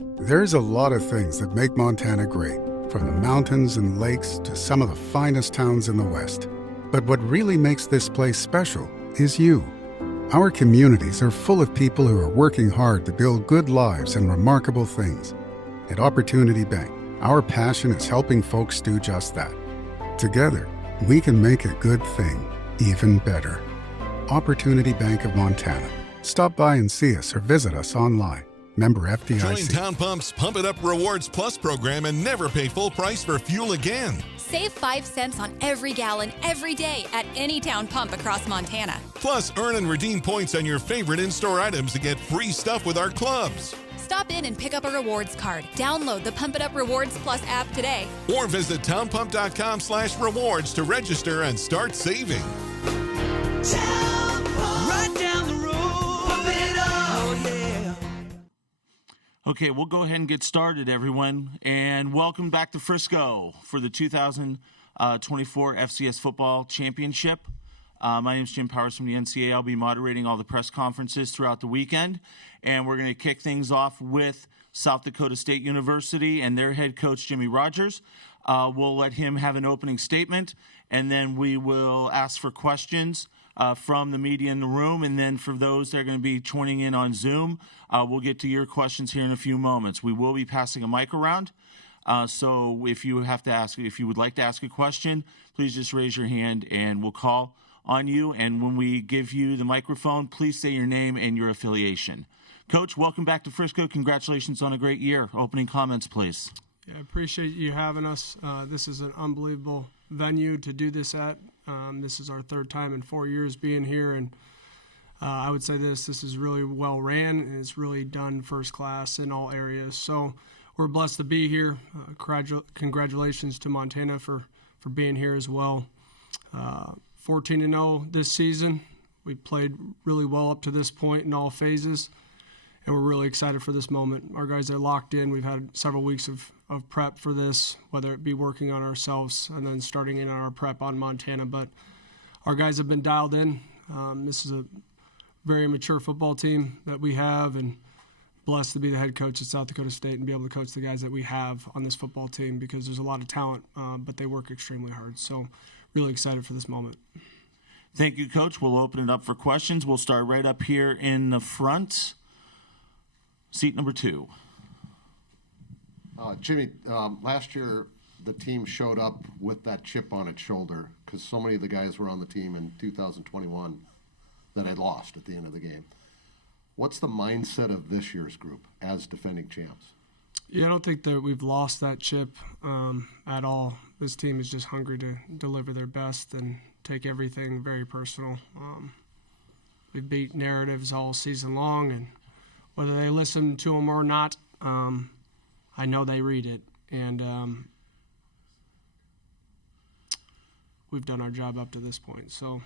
There's a lot of things that make Montana great, from the mountains and lakes to some of the finest towns in the West. But what really makes this place special is you. Our communities are full of people who are working hard to build good lives and remarkable things. At Opportunity Bank, our passion is helping folks do just that. Together, we can make a good thing even better. Opportunity Bank of Montana. Stop by and see us or visit us online. Member FDIC. Join Town Pump's Pump It Up Rewards Plus program and never pay full price for fuel again. Save 5 cents on every gallon every day at any Town Pump across Montana. Plus, earn and redeem points on your favorite in-store items to get free stuff with our clubs. Stop in and pick up a rewards card. Download the Pump It Up Rewards Plus app today. Or visit townpump.com/rewards to register and start saving. Town Pump. Right down the road. Pump it up. Oh, yeah. Okay, we'll go ahead and get started, everyone. And welcome back to Frisco for the 2024 FCS Football Championship. My name is Jim Powers from the NCAA. I'll be moderating all the press conferences throughout the weekend. And we're going to kick things off with South Dakota State University and their head coach, Jimmy Rogers. We'll let him have an opening statement, and then we will ask for questions from the media in the room. And then for those that are going to be joining in on Zoom, we'll get to your questions here in a few moments. We will be passing a mic around. So if you would like to ask a question, please just raise your hand and we'll call on you. And when we give you the microphone, please say your name and your affiliation. Coach, welcome back to Frisco. Congratulations on a great year. Opening comments, please. Yeah, I appreciate you having us. This is an unbelievable venue to do this at. This is our third time in 4 years being here, and I would say this is really well ran, and it's really done first class in all areas. So we're blessed to be here. Congratulations to Montana for being here as well. 14-0 this season. We played really well up to this point in all phases, and we're really excited for this moment. Our guys are locked in. We've had several weeks of prep for this, whether it be working on ourselves and then starting in our prep on Montana. But our guys have been dialed in. This is a very mature football team that we have, and blessed to be the head coach at South Dakota State and be able to coach the guys that we have on this football team, because there's a lot of talent, but they work extremely hard. So really excited for this moment. Thank you, Coach. We'll open it up for questions. We'll start right up here in the front. Seat number 2. Jimmy, last year the team showed up with that chip on its shoulder because so many of the guys were on the team in 2021 that had lost at the end of the game. What's the mindset of this year's group as defending champs? Yeah, I don't think that we've lost that chip at all. This team is just hungry to deliver their best and take everything very personal. We beat narratives all season long, and whether they listen to them or not, I know they read it. And we've done our job up to this point. So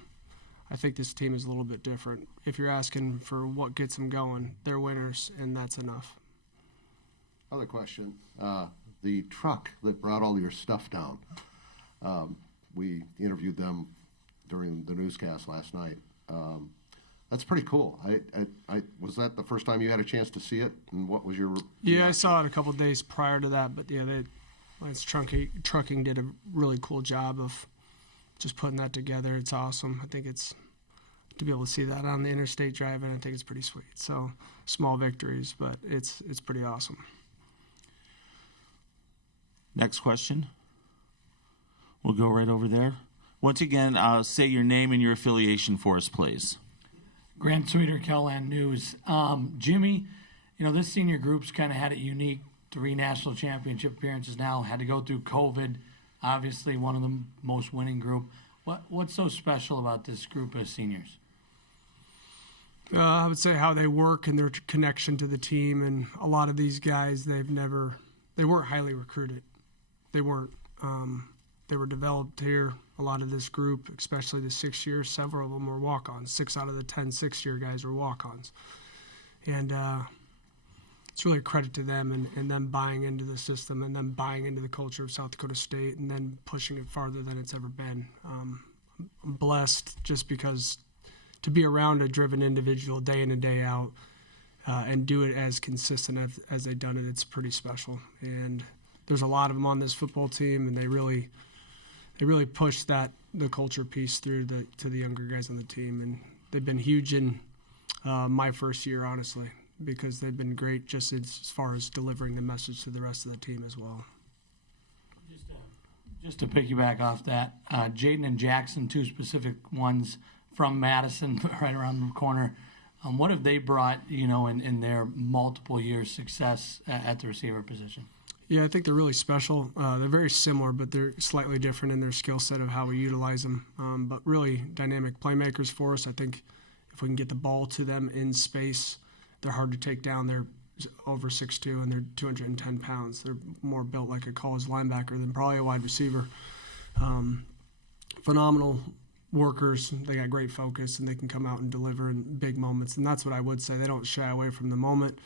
I think this team is a little bit different. If you're asking for what gets them going, they're winners, and that's enough. Other question, the truck that brought all your stuff down, we interviewed them during the newscast last night. That's pretty cool. I was that the first time you had a chance to see it, and what was your reaction? Yeah, I saw it a couple of days prior to that, but yeah, Lance Trucking did a really cool job of just putting that together. It's awesome. I think it's to be able to see that on the interstate driving. I think it's pretty sweet. So small victories, but it's pretty awesome. Next question. We'll go right over there. Once again, say your name and your affiliation for us, please. Grant Sweeter, Kelland News. Jimmy, this senior group's kind of had it unique. 3 national championship appearances now. Had to go through COVID. Obviously, one of the most winning group. What's so special about this group of seniors? I would say how they work and their connection to the team. And a lot of these guys, they weren't highly recruited. They weren't. They were developed here. A lot of this group, especially the 6 years, several of them were walk-ons. 6 out of the 10 6-year guys were walk-ons. And it's really a credit to them and them buying into the system and them buying into the culture of South Dakota State and then pushing it farther than it's ever been. I'm blessed just because to be around a driven individual day in and day out, and do it as consistent as they've done it, it's pretty special. And there's a lot of them on this football team, and they really push the culture piece through to the younger guys on the team. And they've been huge in my first year, honestly, because they've been great just as far as delivering the message to the rest of the team as well. Just to piggyback off that, Jaden and Jackson, two specific ones from Madison, right around the corner. What have they brought, in their multiple years success at the receiver position? Yeah, I think they're really special. They're very similar, but they're slightly different in their skill set of how we utilize them. But really dynamic playmakers for us. I think if we can get the ball to them in space, they're hard to take down. They're over 6'2", and they're 210 pounds. They're more built like a college linebacker than probably a wide receiver. Phenomenal workers. They got great focus, and they can come out and deliver in big moments. And that's what I would say. They don't shy away from the moment.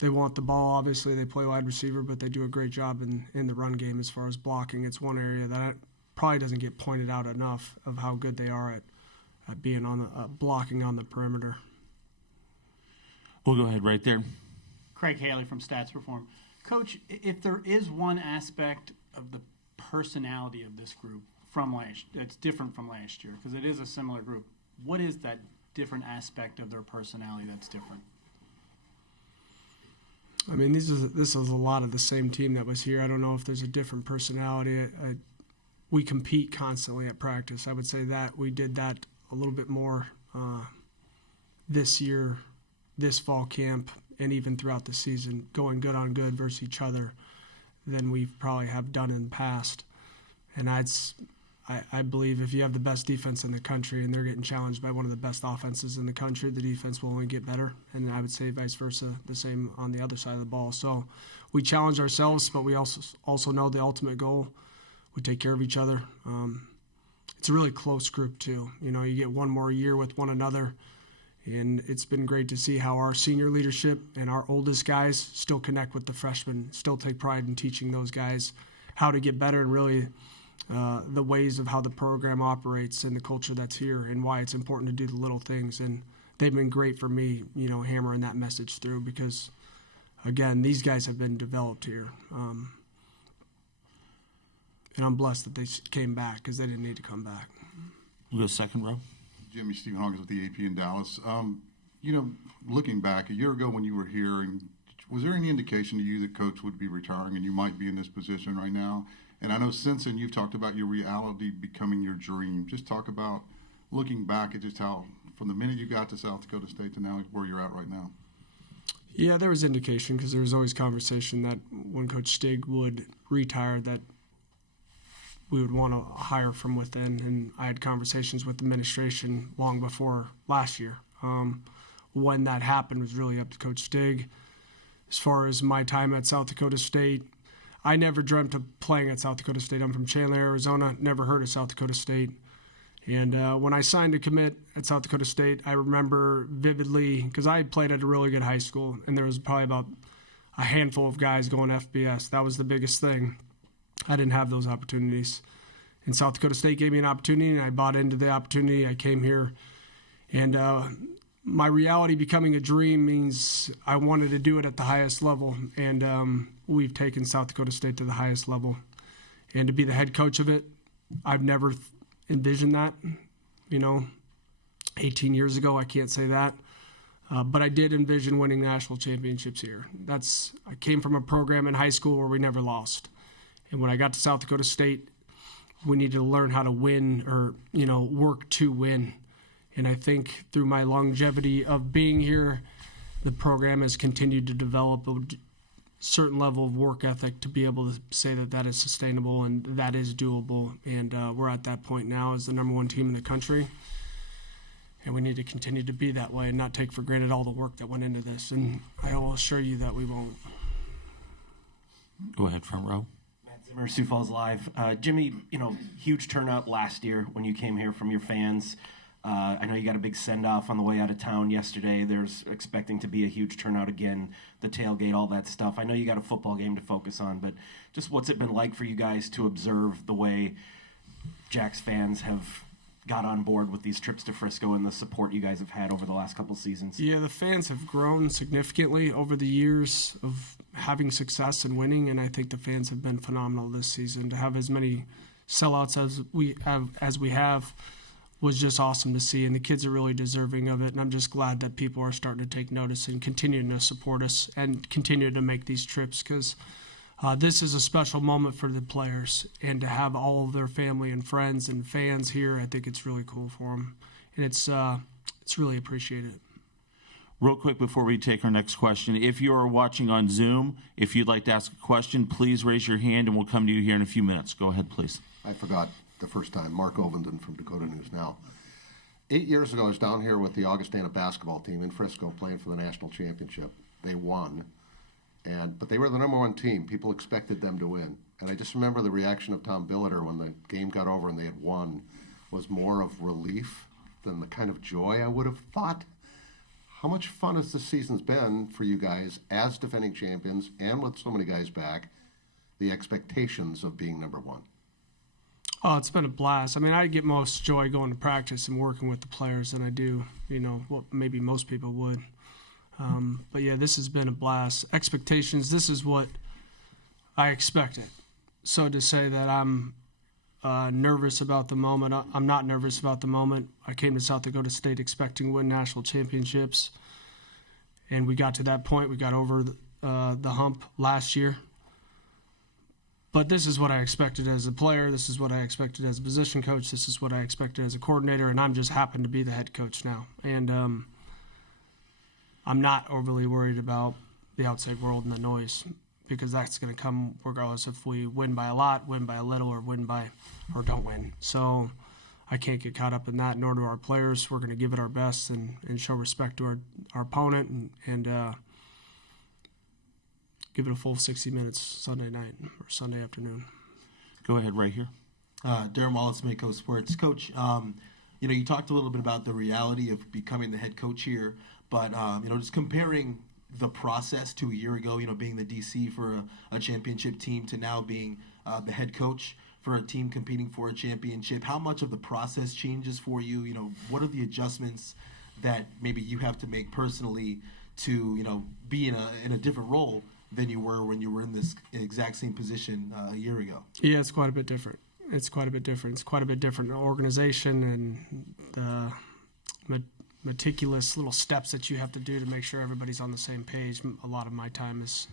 They want the ball, obviously. They play wide receiver, but they do a great job in the run game as far as blocking. It's one area that probably doesn't get pointed out enough of how good they are at being on the blocking on the perimeter. We'll go ahead right there. Craig Haley from Stats Perform. Coach, if there is one aspect of the personality of this group it's different from last year, because it is a similar group, what is that different aspect of their personality that's different? I mean, this is a lot of the same team that was here. I don't know if there's a different personality. We compete constantly at practice. I would say that we did that a little bit more this year, this fall camp, and even throughout the season, going good on good versus each other than we probably have done in the past. And I believe if you have the best defense in the country and they're getting challenged by one of the best offenses in the country, the defense will only get better. And I would say vice versa, the same on the other side of the ball. So we challenge ourselves, but we also know the ultimate goal. We take care of each other. It's a really close group too. You get one more year with one another. And it's been great to see how our senior leadership and our oldest guys still connect with the freshmen, still take pride in teaching those guys how to get better and really the ways of how the program operates and the culture that's here and why it's important to do the little things. And they've been great for me, hammering that message through because, again, these guys have been developed here. And I'm blessed that they came back because they didn't need to come back. We'll go second row. Jimmy Stephen Hawkins with the AP in Dallas. Looking back a year ago when you were here, and was there any indication to you that Coach would be retiring and you might be in this position right now? And I know since then you've talked about your reality becoming your dream. Just talk about looking back at just how, from the minute you got to South Dakota State to now where you're at right now. Yeah, there was indication because there was always conversation that when Coach Stig would retire that we would want to hire from within, and I had conversations with the administration long before last year. When that happened was really up to Coach Stig. As far as my time at South Dakota State, I never dreamt of playing at South Dakota State. I'm from Chandler, Arizona, never heard of South Dakota State. And when I signed to commit at South Dakota State, I remember vividly, because I played at a really good high school, and there was probably about a handful of guys going FBS. That was the biggest thing. I didn't have those opportunities. And South Dakota State gave me an opportunity, and I bought into the opportunity. I came here. And my reality becoming a dream means I wanted to do it at the highest level. And we've taken South Dakota State to the highest level. And to be the head coach of it, I've never envisioned that. 18 years ago, I can't say that. But I did envision winning national championships here. I came from a program in high school where we never lost. And when I got to South Dakota State, we needed to learn how to win or, work to win. And I think through my longevity of being here, the program has continued to develop a certain level of work ethic to be able to say that that is sustainable and that is doable. And we're at that point now as the number one team in the country. And we need to continue to be that way and not take for granted all the work that went into this. And I will assure you that we won't. Go ahead, front row. Sioux Falls Live. Jimmy, huge turnout last year when you came here from your fans. I know you got a big send-off on the way out of town yesterday. There's expecting to be a huge turnout again, the tailgate, all that stuff. I know you got a football game to focus on, but just what's it been like for you guys to observe the way Jack's fans have got on board with these trips to Frisco and the support you guys have had over the last couple seasons? Yeah, the fans have grown significantly over the years of having success and winning, and I think the fans have been phenomenal this season. To have as many sellouts as we have was just awesome to see, and the kids are really deserving of it, and I'm just glad that people are starting to take notice and continuing to support us and continue to make these trips, because this is a special moment for the players, and to have all of their family and friends and fans here, I think it's really cool for them, and it's really appreciated. Real quick before we take our next question, if you are watching on Zoom, if you'd like to ask a question, please raise your hand and we'll come to you here in a few minutes. Go ahead, please. I forgot the first time. Mark Ovenden from Dakota News Now. 8 years ago, I was down here with the Augustana basketball team in Frisco playing for the national championship. They won, but they were the number one team. People expected them to win. And I just remember the reaction of Tom Billiter when the game got over and they had won was more of relief than the kind of joy I would have thought. How much fun has this season's been for you guys as defending champions and with so many guys back, the expectations of being number one? Oh, it's been a blast. I mean, I get most joy going to practice and working with the players than I do, what maybe most people would. But yeah, this has been a blast. Expectations, this is what I expected. So to say that I'm nervous about the moment, I'm not nervous about the moment. I came to South Dakota State expecting to win national championships, and we got to that point. We got over the hump last year. But this is what I expected as a player. This is what I expected as a position coach. This is what I expected as a coordinator, and I'm just happen to be the head coach now. And I'm not overly worried about the outside world and the noise, because that's going to come regardless if we win by a lot, win by a little, or or don't win. So I can't get caught up in that, nor do our players. We're going to give it our best and show respect to our opponent and give it a full 60 minutes Sunday night or Sunday afternoon. Go ahead right here. Darren Wallace, Mako Sports. Coach, you talked a little bit about the reality of becoming the head coach here, but, just comparing the process to a year ago, being the DC for a championship team to now being the head coach for a team competing for a championship, how much of the process changes for you? What are the adjustments that maybe you have to make personally to, be in a different role than you were when you were in this exact same position a year ago? Yeah, it's quite a bit different. It's quite a bit different organization and the meticulous little steps that you have to do to make sure everybody's on the same page. A lot of my time is,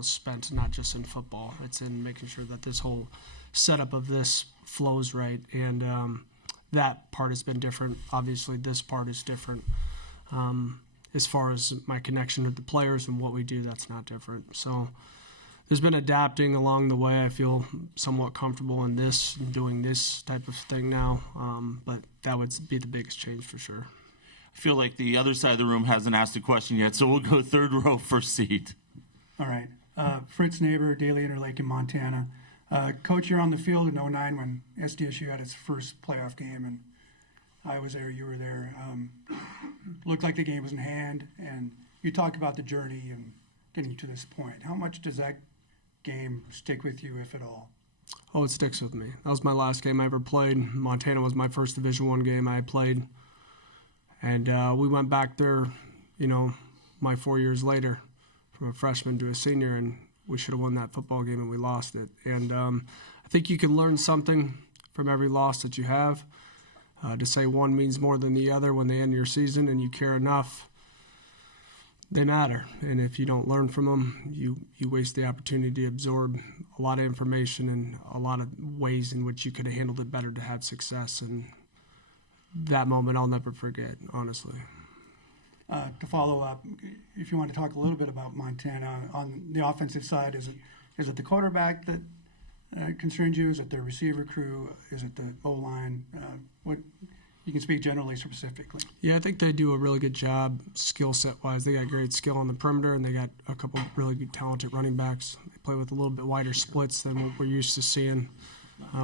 spent not just in football. It's in making sure that this whole setup of this flows right. And that part has been different. Obviously, this part is different. As far as my connection with the players and what we do, that's not different. So there's been adapting along the way. I feel somewhat comfortable in this, doing this type of thing now, but that would be the biggest change for sure. I feel like the other side of the room hasn't asked a question yet, so we'll go third row, first seat. All right. Fritz Neighbor, Daily Interlake in Montana. Coach, you're on the field in 2009 when SDSU had its first playoff game, and I was there, you were there. Looked like the game was in hand, and you talked about the journey and getting to this point. How much does that game stick with you, if at all? Oh, it sticks with me. That was my last game I ever played. Montana was my first Division I game I played. And we went back there, my 4 years later, from a freshman to a senior, and we should have won that football game, and we lost it. And I think you can learn something from every loss that you have. To say one means more than the other when they end your season and you care enough, they matter. And if you don't learn from them, you waste the opportunity to absorb a lot of information and a lot of ways in which you could have handled it better to have success. And that moment I'll never forget, honestly. To follow up, if you want to talk a little bit about Montana, on the offensive side, is it the quarterback that concerns you? Is it the receiver crew? Is it the O-line? What you can speak generally, specifically. Yeah, I think they do a really good job skill set wise. They got great skill on the perimeter, and they got a couple really good, talented running backs. They play with a little bit wider splits than what we're used to seeing.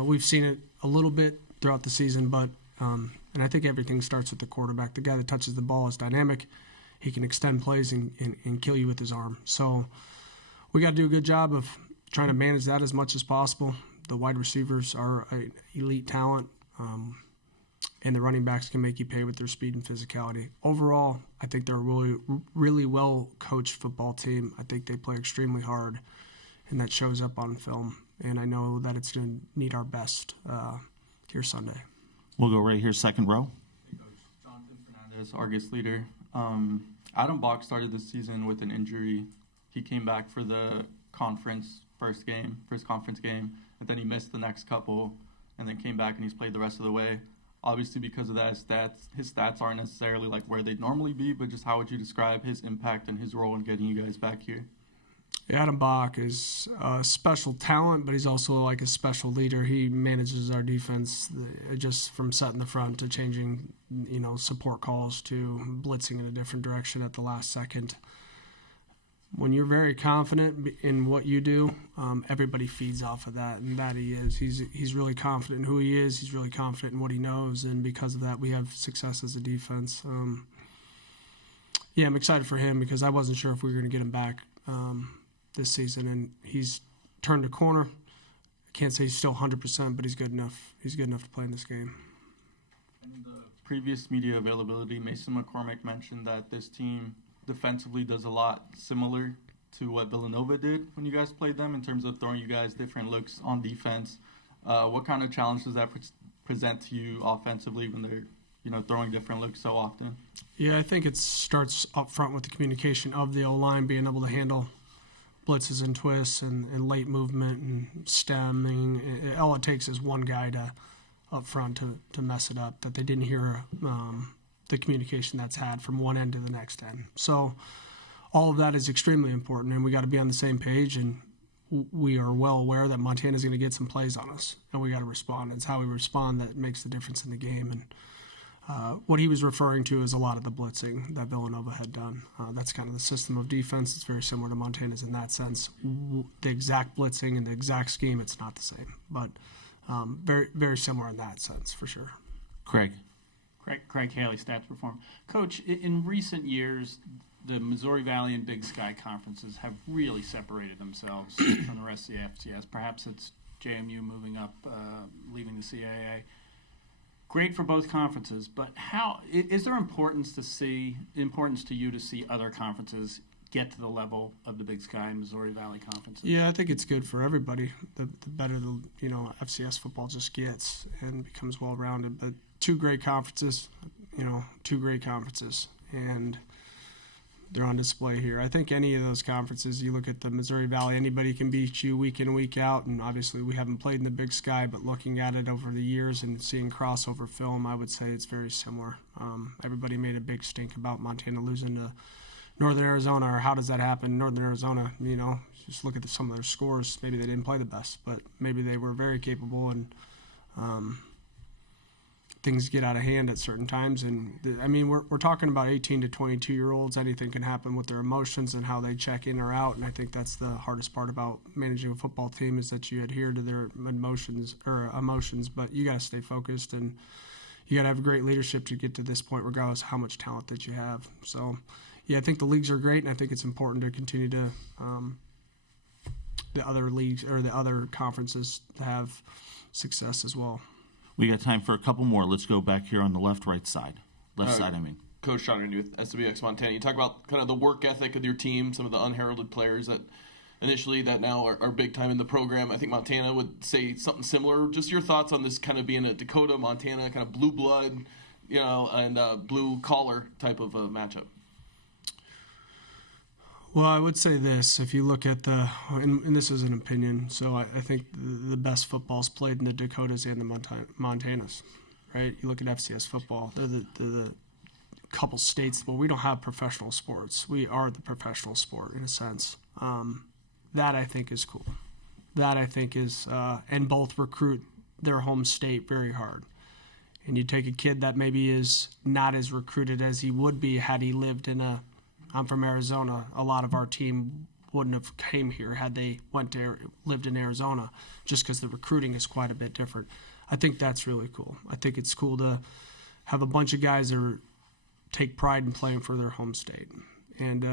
We've seen it a little bit throughout the season, but and I think everything starts with the quarterback. The guy that touches the ball is dynamic. He can extend plays and kill you with his arm. So we got to do a good job of trying to manage that as much as possible. The wide receivers are an elite talent. and the running backs can make you pay with their speed and physicality. Overall, I think they're a really, really well-coached football team. I think they play extremely hard, and that shows up on film. And I know that it's going to need our best here Sunday. We'll go right here, second row. Hey, Coach. Jonathan Fernandez, Argus leader. Adam Bach started this season with an injury. He came back for the first conference game, and then he missed the next couple, and then came back and he's played the rest of the way. Obviously, because of that, his stats aren't necessarily like where they'd normally be, but just how would you describe his impact and his role in getting you guys back here? Adam Bach is a special talent, but he's also like a special leader. He manages our defense just from setting the front to changing, support calls to blitzing in a different direction at the last second. When you're very confident in what you do, everybody feeds off of that, and that he is. He's really confident in who he is. He's really confident in what he knows, and because of that, we have success as a defense. I'm excited for him because I wasn't sure if we were going to get him back this season, and he's turned a corner. I can't say he's still 100%, but he's good enough. He's good enough to play in this game. In the previous media availability, Mason McCormick mentioned that this team defensively does a lot similar to what Villanova did when you guys played them in terms of throwing you guys different looks on defense. What kind of challenge does that present to you offensively when they're throwing different looks so often? Yeah, I think it starts up front with the communication of the O-line being able to handle blitzes and twists and late movement and stemming. All it takes is one guy up front to mess it up, that they didn't hear the communication that's had from one end to the next end. So all of that is extremely important, and we got to be on the same page, and we are well aware that Montana's going to get some plays on us, and we got to respond. It's how we respond that makes the difference in the game. And what he was referring to is a lot of the blitzing that Villanova had done. That's kind of the system of defense. It's very similar to Montana's in that sense. The exact blitzing and the exact scheme, it's not the same, but very, very similar in that sense for sure. Craig Haley, Stats Perform. Coach, in recent years, the Missouri Valley and Big Sky conferences have really separated themselves from the rest of the FCS. Perhaps it's JMU moving up, leaving the CAA. Great for both conferences, but how is there importance to you to see other conferences get to the level of the Big Sky and Missouri Valley conferences? Yeah, I think it's good for everybody. The better the FCS football just gets and becomes well-rounded. But two great conferences, and they're on display here. I think any of those conferences, you look at the Missouri Valley, anybody can beat you week in and week out, and obviously we haven't played in the Big Sky, but looking at it over the years and seeing crossover film, I would say it's very similar. Everybody made a big stink about Montana losing to Northern Arizona, or how does that happen? Northern Arizona, just look at some of their scores. Maybe they didn't play the best, but maybe they were very capable, and things get out of hand at certain times. And we're talking about 18 to 22-year-olds. Anything can happen with their emotions and how they check in or out. And I think that's the hardest part about managing a football team, is that you adhere to their emotions, but you got to stay focused, and you got to have great leadership to get to this point, regardless of how much talent that you have. So, yeah, I think the leagues are great, and I think it's important to continue to the other leagues or the other conferences to have success as well. We got time for a couple more. Let's go back here on the right side. Coach Sean Ernie with SWX Montana. You talk about kind of the work ethic of your team, some of the unheralded players that now are big time in the program. I think Montana would say something similar. Just your thoughts on this kind of being a Dakota, Montana, kind of blue blood, and blue collar type of a matchup. Well, I would say this. If you look at and this is an opinion, so I think the best football's played in the Dakotas and the Montanas, right? You look at FCS football, they're the couple states where we don't have professional sports. We are the professional sport in a sense. That I think is cool. That I think is, and both recruit their home state very hard. And you take a kid that maybe is not as recruited as he would be had he lived I'm from Arizona. A lot of our team wouldn't have came here had they lived in Arizona, just because the recruiting is quite a bit different. I think that's really cool. I think it's cool to have a bunch of guys that take pride in playing for their home state. And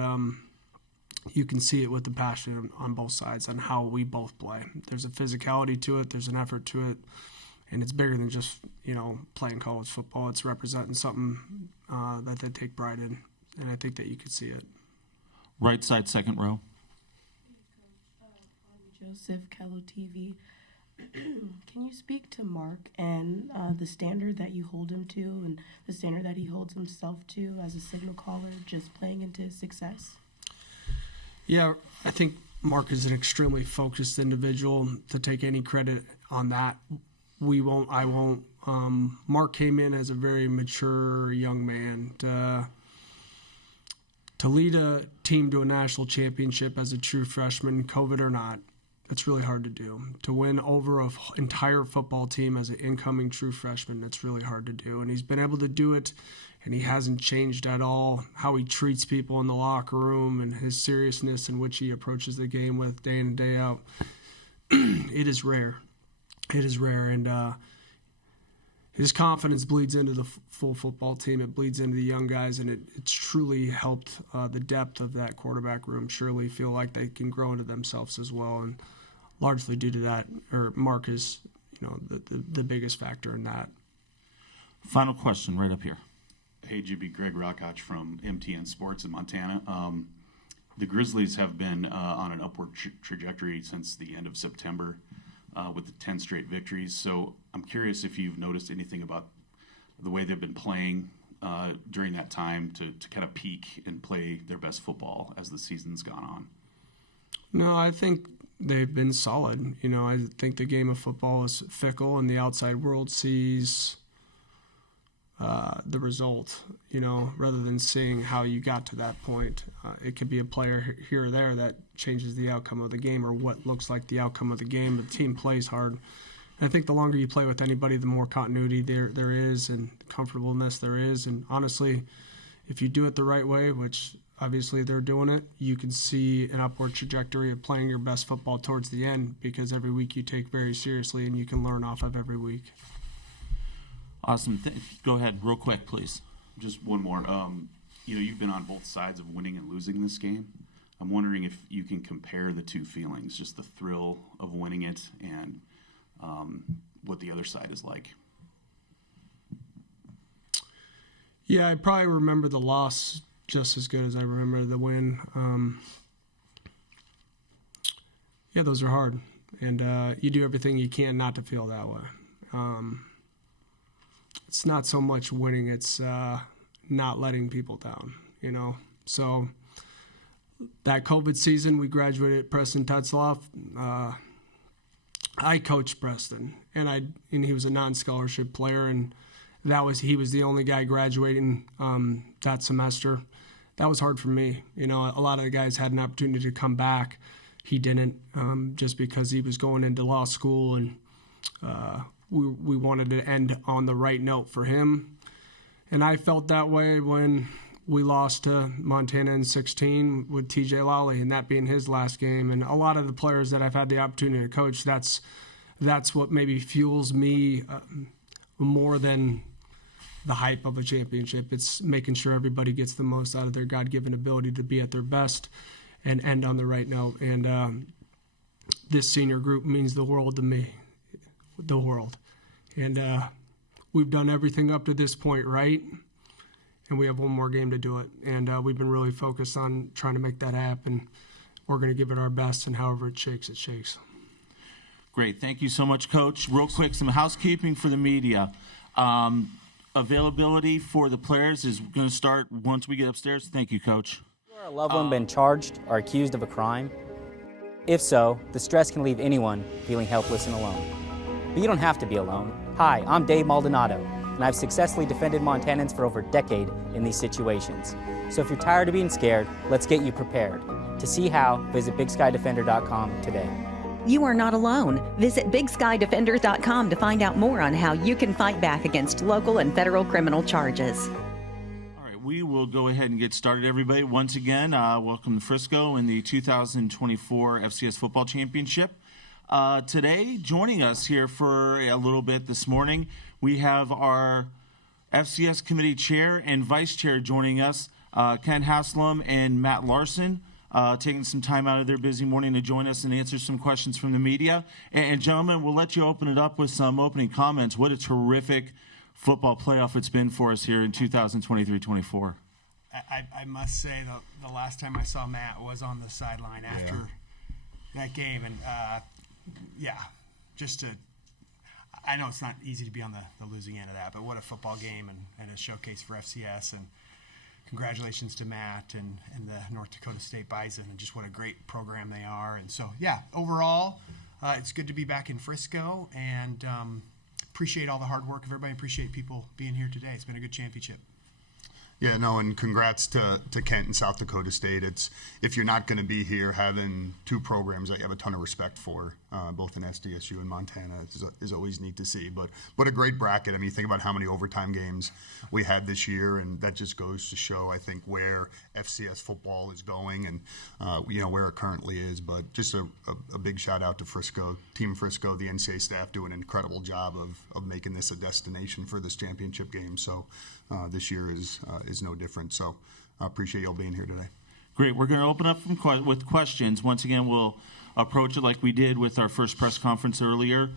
you can see it with the passion on both sides on how we both play. There's a physicality to it. There's an effort to it. and it's bigger than just, playing college football. It's representing something that they take pride in, and I think that you could see it. Right side, second row. Joseph, Kello TV. Can you speak to Mark and the standard that you hold him to and the standard that he holds himself to as a signal caller, just playing into his success? Yeah, I think Mark is an extremely focused individual. To take any credit on that, I won't. Mark came in as a very mature young man. To lead a team to a national championship as a true freshman, COVID or not, that's really hard to do. To win over an entire football team as an incoming true freshman, that's really hard to do. And he's been able to do it, and he hasn't changed at all how he treats people in the locker room and his seriousness in which he approaches the game with day in and day out. It is rare. It is rare. And his confidence bleeds into the full football team. It bleeds into the young guys, and it's truly helped the depth of that quarterback room surely feel like they can grow into themselves as well. And largely due to that, Mark is, the biggest factor in that. Final question right up here. Hey, GB, Greg Rockach from MTN Sports in Montana. The Grizzlies have been on an upward trajectory since the end of September with the 10 straight victories. So I'm curious if you've noticed anything about the way they've been playing during that time to kind of peak and play their best football as the season's gone on. No, I think they've been solid. I think the game of football is fickle, and the outside world sees the result, rather than seeing how you got to that point. It could be a player here or there that changes the outcome of the game or what looks like the outcome of the game. The team plays hard. And I think the longer you play with anybody, the more continuity there is and comfortableness there is. And honestly, if you do it the right way, which obviously they're doing it, you can see an upward trajectory of playing your best football towards the end, because every week you take very seriously and you can learn off of every week. Awesome. Go ahead real quick, please. Just one more. You've been on both sides of winning and losing this game. I'm wondering if you can compare the two feelings, just the thrill of winning it and what the other side is like. Yeah, I probably remember the loss just as good as I remember the win. Yeah, those are hard. And you do everything you can not to feel that way. It's not so much winning, it's not letting people down, So that COVID season, we graduated Preston Tetzloff. I coached Preston, and he was a non-scholarship player, and he was the only guy graduating that semester. That was hard for me. A lot of the guys had an opportunity to come back. He didn't, just because he was going into law school, and we wanted to end on the right note for him. And I felt that way when we lost to Montana in 16 with TJ Lawley, and that being his last game. And a lot of the players that I've had the opportunity to coach, that's what maybe fuels me more than the hype of a championship. It's making sure everybody gets the most out of their God-given ability to be at their best and end on the right note. And this senior group means the world to me, the world. And we've done everything up to this point right, and we have one more game to do it. And we've been really focused on trying to make that happen. We're going to give it our best, and however it shakes, it shakes. Great. Thank you so much, Coach. Real quick, some housekeeping for the media. Availability for the players is going to start once we get upstairs. Thank you, Coach. Has a loved one been charged or accused of a crime? If so, the stress can leave anyone feeling helpless and alone. But you don't have to be alone. Hi, I'm Dave Maldonado, and I've successfully defended Montanans for over a decade in these situations. So if you're tired of being scared, let's get you prepared. To see how, visit BigSkyDefender.com today. You are not alone. Visit BigSkyDefender.com to find out more on how you can fight back against local and federal criminal charges. All right, we will go ahead and get started, everybody. Once again, welcome to Frisco in the 2024 FCS Football Championship. Today, joining us here for a little bit this morning, we have our FCS Committee Chair and Vice Chair joining us, Kent Haslam and Matt Larsen. taking some time out of their busy morning to join us and answer some questions from the media. And gentlemen, we'll let you open it up with some opening comments. What a terrific football playoff it's been for us here in 2023-24. I must say the last time I saw Matt was on the sideline after that game. And, I know it's not easy to be on the losing end of that, but what a football game and a showcase for FCS. And congratulations to Matt and the North Dakota State Bison, and just what a great program they are. And so, overall, it's good to be back in Frisco, and appreciate all the hard work of everybody. Appreciate people being here today. It's been a good championship. Yeah, no, and congrats to Kent and South Dakota State. It's, if you're not going to be here, having two programs that you have a ton of respect for, both in SDSU and Montana, is always neat to see. But a great bracket. I mean, you think about how many overtime games we had this year, and that just goes to show, I think, where FCS football is going and where it currently is. But just a big shout out to Frisco, Team Frisco, the NCAA staff do an incredible job of making this a destination for this championship game. So this year is no different. So I appreciate you all being here today. Great. We're going to open up with questions. Once again, we'll approach it like we did with our first press conference earlier.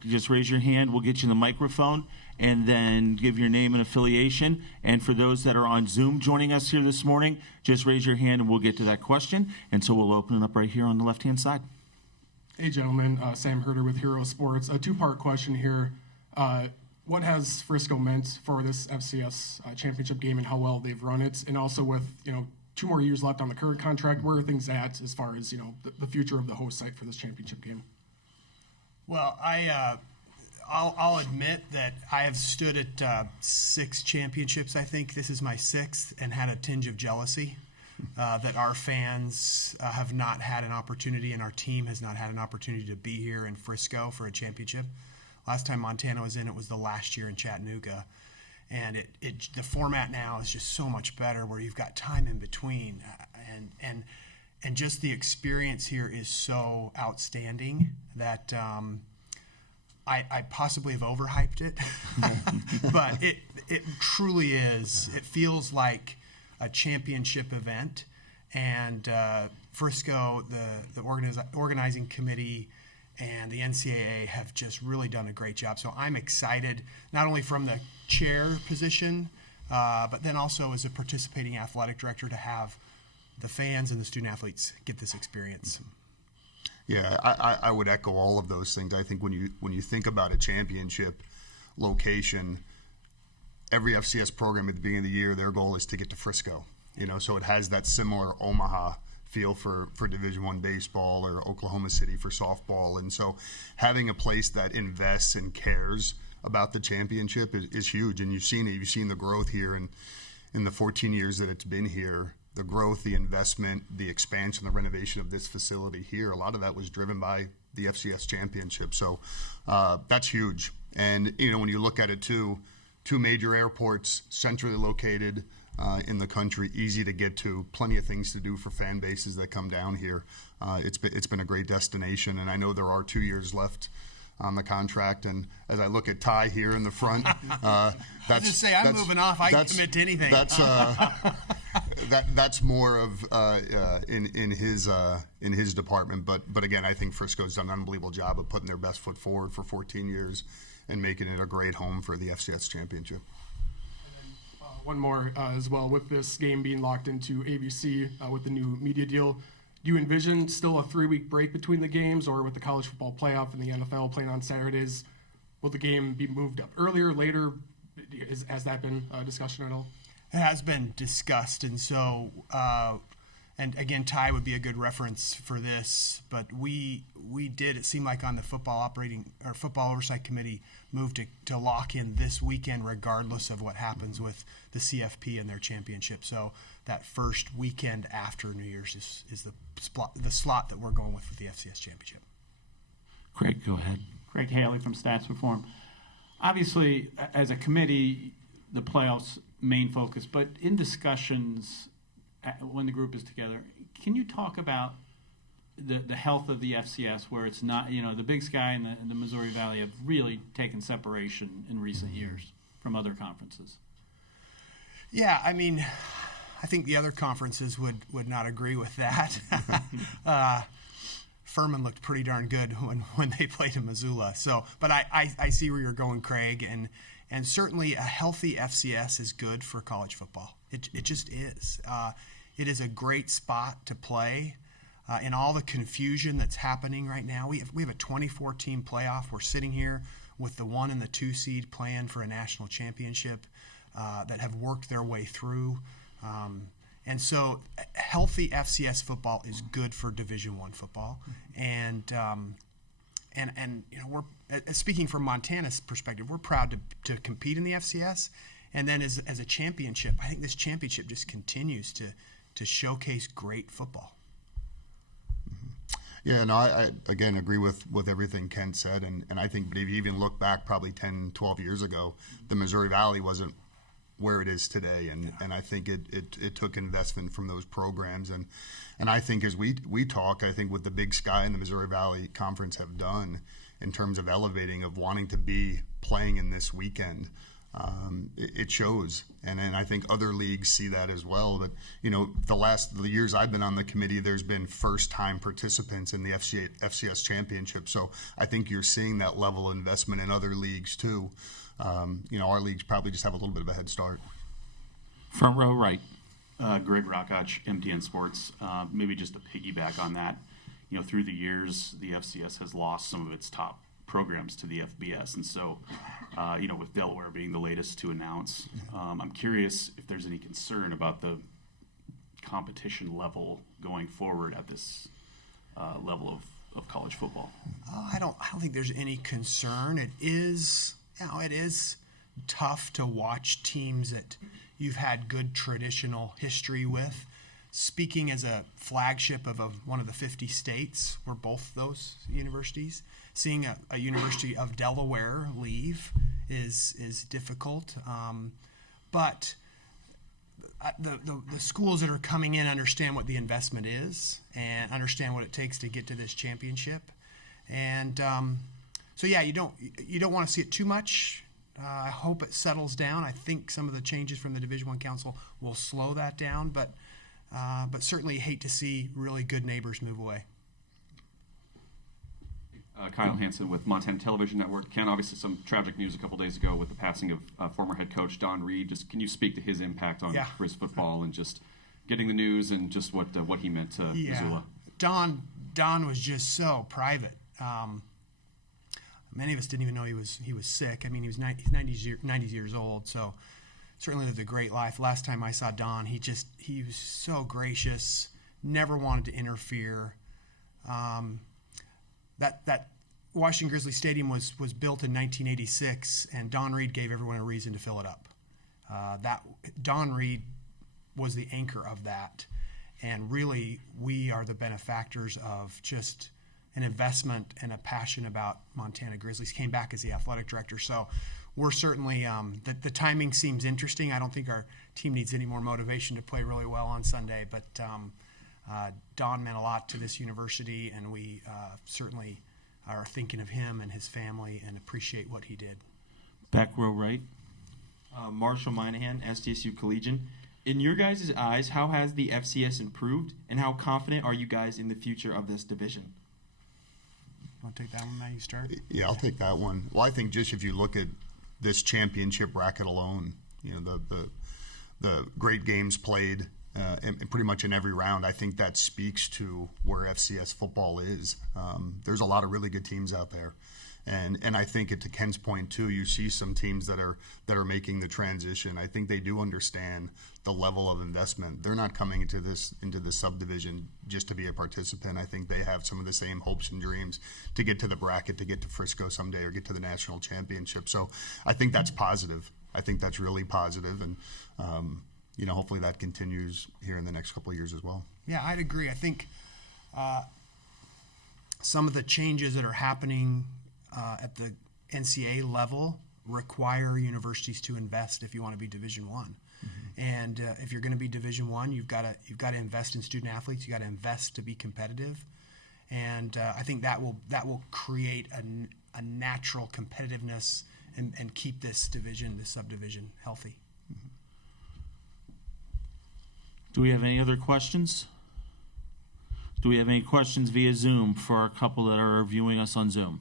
Just raise your hand. We'll get you the microphone, and then give your name and affiliation. And for those that are on Zoom joining us here this morning, just raise your hand and we'll get to that question. And so we'll open it up right here on the left-hand side. Hey, gentlemen. Sam Herder with Hero Sports. A two-part question here. What has Frisco meant for this FCS championship game and how well they've run it? And also with, 2 more years left on the current contract, where are things at as far as, the future of the host site for this championship game? Well, I'll admit that I have stood at 6 championships. I think this is my 6th, and had a tinge of jealousy that our fans have not had an opportunity, and our team has not had an opportunity to be here in Frisco for a championship. Last time Montana was in, it was the last year in Chattanooga. And the format now is just so much better, where you've got time in between. And just the experience here is so outstanding that I possibly have overhyped it. But it truly is. It feels like a championship event. And Frisco, the organizing committee, and the NCAA have just really done a great job. So I'm excited, not only from the chair position, but then also as a participating athletic director, to have the fans and the student athletes get this experience. Yeah, I would echo all of those things. I think when you think about a championship location, every FCS program at the beginning of the year, their goal is to get to Frisco. So it has that similar Omaha feel for Division I baseball, or Oklahoma City for softball. And so having a place that invests and cares about the championship is huge. And you've seen it. You've seen the growth here in the 14 years that it's been here. The growth, the investment, the expansion, the renovation of this facility here, a lot of that was driven by the FCS championship. So that's huge. And, when you look at it too, 2 major airports, centrally located, in the country, easy to get to, plenty of things to do for fan bases that come down here. It's been a great destination, and I know there are 2 years left on the contract. And as I look at Ty here in the front, I'm moving off. I can commit to anything. That's more of in his department. But again, I think Frisco's done an unbelievable job of putting their best foot forward for 14 years and making it a great home for the FCS championship. One more as well, with this game being locked into ABC with the new media deal, do you envision still a 3-week break between the games, or with the college football playoff and the NFL playing on Saturdays, will the game be moved up earlier, later? Has that been a discussion at all? It has been discussed, and so, and again, Ty would be a good reference for this, but we did, it seemed like on the football oversight committee, moved to lock in this weekend regardless of what happens with the CFP and their championship. So that first weekend after New Year's is the slot that we're going with the FCS championship. Craig, go ahead. Craig Haley from Stats Reform. Obviously, as a committee, the playoffs main focus, but in discussions when the group is together, can you talk about the health of the FCS, where it's not, the Big Sky and the Missouri Valley have really taken separation in recent years from other conferences? Yeah, I mean, I think the other conferences would not agree with that. Furman looked pretty darn good when they played in Missoula. So, but I see where you're going, Craig, and certainly a healthy FCS is good for college football. It just is. It is a great spot to play. In all the confusion that's happening right now, we have a 24-team playoff. We're sitting here with the 1 and the 2 seed playing for a national championship that have worked their way through. And so healthy FCS football is good for Division I football. And we're speaking from Montana's perspective, we're proud to compete in the FCS. And then as a championship, I think this championship just continues to showcase great football. Yeah, no, I again agree with everything Kent said, and I think if you even look back probably 10, 12 years ago, the Missouri Valley wasn't where it is today, and I think it took investment from those programs, and I think as we talk, I think what the Big Sky and the Missouri Valley Conference have done in terms of elevating, of wanting to be playing in this weekend, it shows, and I think other leagues see that as well. That the years I've been on the committee, there's been first-time participants in the FCS championship. So I think you're seeing that level of investment in other leagues too. Our leagues probably just have a little bit of a head start. Front row right. Greg Rockach, MTN Sports. Maybe just to piggyback on that, through the years, the FCS has lost some of its top programs to the FBS, and so with Delaware being the latest to announce, I'm curious if there's any concern about the competition level going forward at this level of college football. I don't think there's any concern. It is tough to watch teams that you've had good traditional history with. Speaking as a flagship of one of the 50 states, we're both those universities. Seeing a University of Delaware leave is difficult, but the schools that are coming in understand what the investment is and understand what it takes to get to this championship, and so yeah, you don't want to see it too much. I hope it settles down. I think some of the changes from the Division I Council will slow that down, but certainly hate to see really good neighbors move away. Kyle Hansen with Montana Television Network. Ken, obviously some tragic news a couple days ago with the passing of former head coach Don Reed. Just can you speak to his impact on Grizz football and just getting the news and just what he meant to Missoula? Don was just so private. Many of us didn't even know he was sick. I mean, he's 90 years old, so certainly lived a great life. Last time I saw Don, he was so gracious, never wanted to interfere. That Washington Grizzly Stadium was built in 1986, and Don Reed gave everyone a reason to fill it up. Don Reed was the anchor of that, and really we are the benefactors of just an investment and a passion about Montana Grizzlies. Came back as the athletic director, so we're certainly the timing seems interesting. I don't think our team needs any more motivation to play really well on Sunday, but Don meant a lot to this university, and we certainly are thinking of him and his family and appreciate what he did. Back row right. Marshall Minahan, SDSU Collegian. In your guys' eyes, how has the FCS improved, and how confident are you guys in the future of this division? Want to take that one, Matt? You start? Yeah, I'll take that one. Well, I think just if you look at this championship bracket alone, the great games played, and pretty much in every round, I think that speaks to where FCS football is. There's a lot of really good teams out there, and I think to Ken's point too, you see some teams that are making the transition. I think they do understand the level of investment. They're not coming into this subdivision just to be a participant. I think they have some of the same hopes and dreams to get to the bracket, to get to Frisco someday, or get to the national championship. So I think that's positive. I think that's really positive, and hopefully that continues here in the next couple of years as well. Yeah, I'd agree. I think some of the changes that are happening at the NCAA level require universities to invest if you want to be Division I. And if you're going to be Division I, you've got to invest in student athletes. You got to invest to be competitive, and I think that will create a natural competitiveness and keep this subdivision healthy. Do we have any other questions? Do we have any questions via Zoom for our couple that are viewing us on Zoom?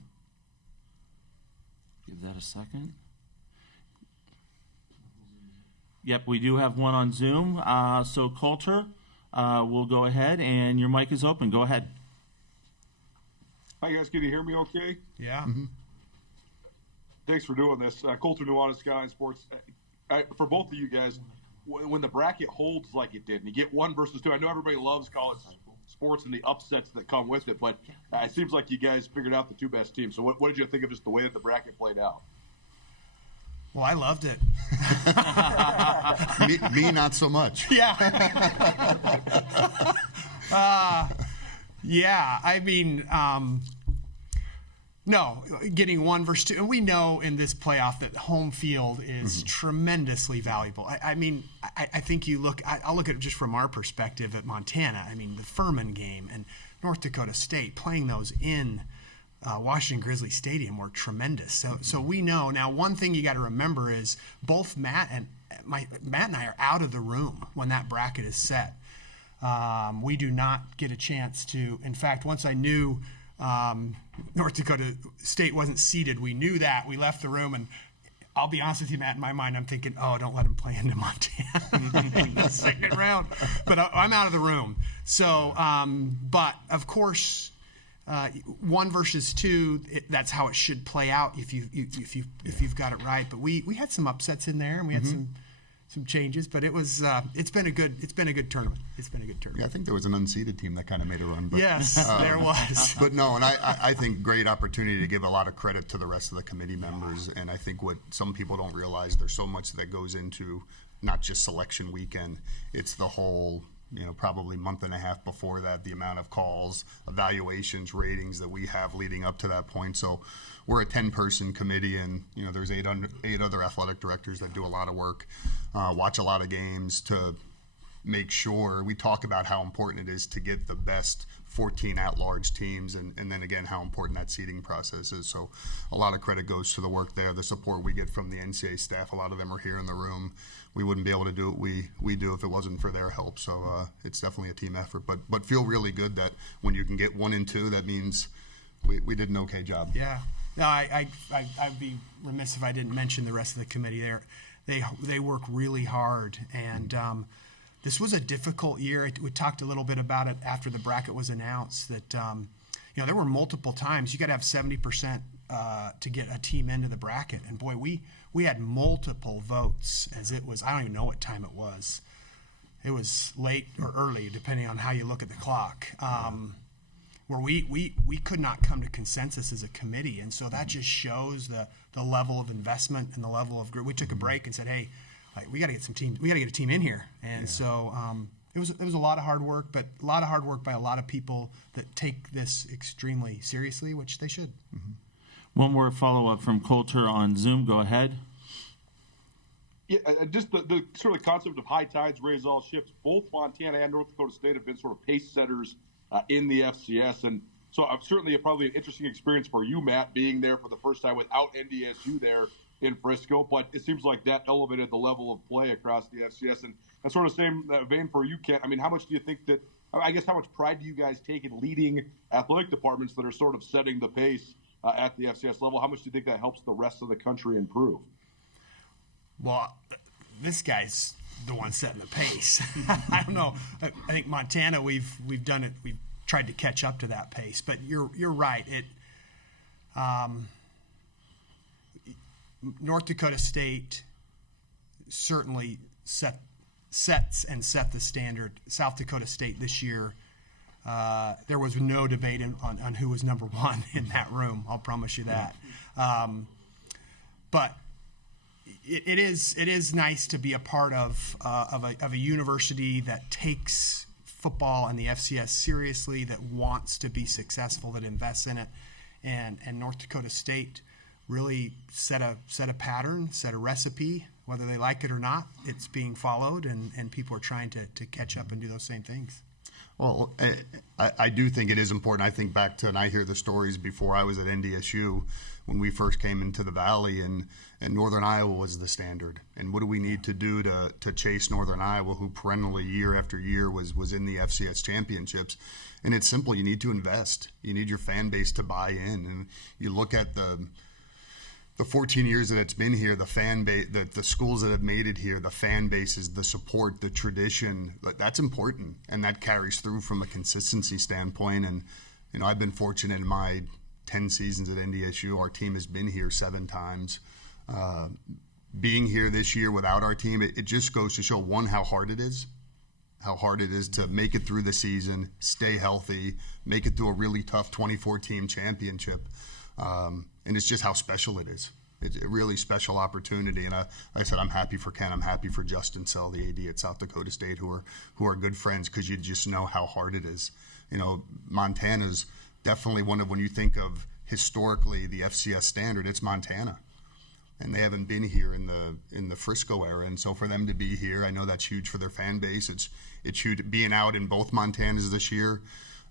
Give that a second. Yep, we do have one on Zoom. So Coulter, we'll go ahead, and your mic is open. Go ahead. Hi, guys. Can you hear me okay? Yeah. Thanks for doing this. Coulter Nuanez, Skyline Sports. For both of you guys, when the bracket holds like it did, and you get 1 versus 2, I know everybody loves college sports and the upsets that come with it, but it seems like you guys figured out the 2 best teams. So what did you think of just the way that the bracket played out? Well, I loved it. me, not so much. Yeah. Yeah, I mean, no, getting 1 versus 2. And we know in this playoff that home field is tremendously valuable. I mean, I think I'll look at it just from our perspective at Montana. I mean, the Furman game and North Dakota State, playing those in Washington Grizzly Stadium were tremendous. So we know. Now, one thing you got to remember is both Matt and I are out of the room when that bracket is set. We do not get a chance to. In fact, once I knew North Dakota State wasn't seeded, we knew that. We left the room, and I'll be honest with you, Matt, in my mind, I'm thinking, oh, don't let him play into Montana in the second round. But I'm out of the room. So, but of course, 1 versus 2, that's how it should play out if you've got it right. But we had some upsets in there, and we had some changes, but it's been a good tournament. It's been a good tournament. Yeah, I think there was an unseeded team that kind of made a run. But, yes, there was. But no, and I think great opportunity to give a lot of credit to the rest of the committee members. And I think what some people don't realize, there's so much that goes into not just selection weekend. It's the whole, probably month and a half before that, the amount of calls, evaluations, ratings that we have leading up to that point. So we're a 10-person committee, and there's 8 other athletic directors that do a lot of work, watch a lot of games to make sure we talk about how important it is to get the best 14 at-large teams, and then again how important that seeding process is. So a lot of credit goes to the work there, the support we get from the NCAA staff. A lot of them are here in the room. We wouldn't be able to do what we do if it wasn't for their help. So it's definitely a team effort, but feel really good that when you can get 1 and 2, that means we did an okay job. Yeah. No, I'd be remiss if I didn't mention the rest of the committee. They work really hard, and this was a difficult year. We talked a little bit about it after the bracket was announced. That there were multiple times you got to have 70% to get a team into the bracket, and boy, we had multiple votes. As it was, I don't even know what time it was. It was late or early, depending on how you look at the clock. Where we could not come to consensus as a committee, and so that just shows the level of investment and the level of group. We took a break and said, hey, we got to get some teams. We got to get a team in here, and so it was a lot of hard work, but a lot of hard work by a lot of people that take this extremely seriously, which they should. One more follow-up from Coulter on Zoom. Go ahead. Yeah, just the sort of concept of high tides raise all ships. Both Montana and North Dakota State have been sort of pace setters in the FCS, and so certainly probably an interesting experience for you, Matt, being there for the first time without NDSU there in Frisco. But it seems like that elevated the level of play across the FCS, and sort of same vein for you, Kent. I mean, how much do you think that? I guess how much pride do you guys take in leading athletic departments that are sort of setting the pace at the FCS level? How much do you think that helps the rest of the country improve? Well, this guy's the one setting the pace. I don't know. I think Montana, we've done it. We've tried to catch up to that pace. But you're right. North Dakota State certainly set the standard. South Dakota State this year, there was no debate on who was number 1 in that room. I'll promise you that. But it is nice to be a part of a university that takes football and the FCS seriously, that wants to be successful, that invests in it, and North Dakota State really set a pattern, set a recipe. Whether they like it or not, it's being followed, and people are trying to catch up and do those same things. Well, I do think it is important. I think back to, and I hear the stories before I was at NDSU when we first came into the Valley, and Northern Iowa was the standard. And what do we need to do to chase Northern Iowa, who perennially year after year was in the FCS championships? And it's simple. You need to invest. You need your fan base to buy in. And you look at the 14 years that it's been here, the fan base, the schools that have made it here, the fan bases, the support, the tradition, that's important. And that carries through from a consistency standpoint. And, you know, I've been fortunate in my 10 seasons at NDSU. Our team has been here 7 times. Being here this year without our team, it just goes to show, one, how hard it is to make it through the season, stay healthy, make it through a really tough 24-team championship. And it's just how special it is. It's a really special opportunity. And like I said, I'm happy for Ken. I'm happy for Justin Sell, the AD at South Dakota State, who are good friends, because you just know how hard it is. You know, Montana's definitely one of, when you think of historically the FCS standard, it's Montana. And they haven't been here in the Frisco era. And so for them to be here, I know that's huge for their fan base. It's huge being out in both Montanas this year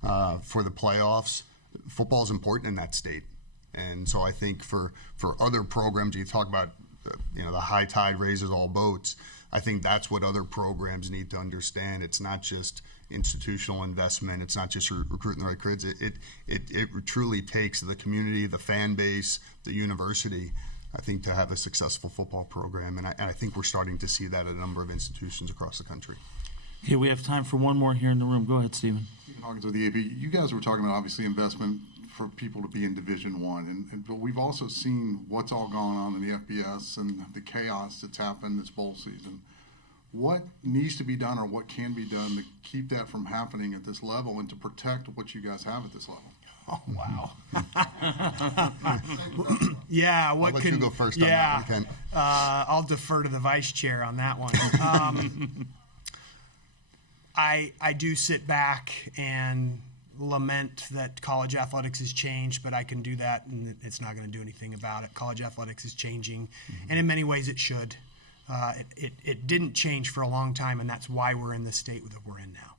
for the playoffs. Football is important in that state. And so I think for other programs, you talk about, the high tide raises all boats. I think that's what other programs need to understand. It's not just institutional investment. It's not just recruiting the right kids. It truly takes the community, the fan base, the university, I think, to have a successful football program. And I think we're starting to see that at a number of institutions across the country. Okay, we have time for one more here in the room. Go ahead, Stephen. Stephen Hawkins with the AP. You guys were talking about, obviously, investment for people to be in Division I, but we've also seen what's all gone on in the FBS and the chaos that's happened this bowl season. What needs to be done, or what can be done to keep that from happening at this level and to protect what you guys have at this level? Oh, wow. Yeah, what I'll let can you go first on that one, Ken. I'll defer to the vice chair on that one. I do sit back and lament that college athletics has changed, but I can do that, and it's not going to do anything about it. College athletics is changing, and in many ways it should. It didn't change for a long time, and that's why we're in the state that we're in now.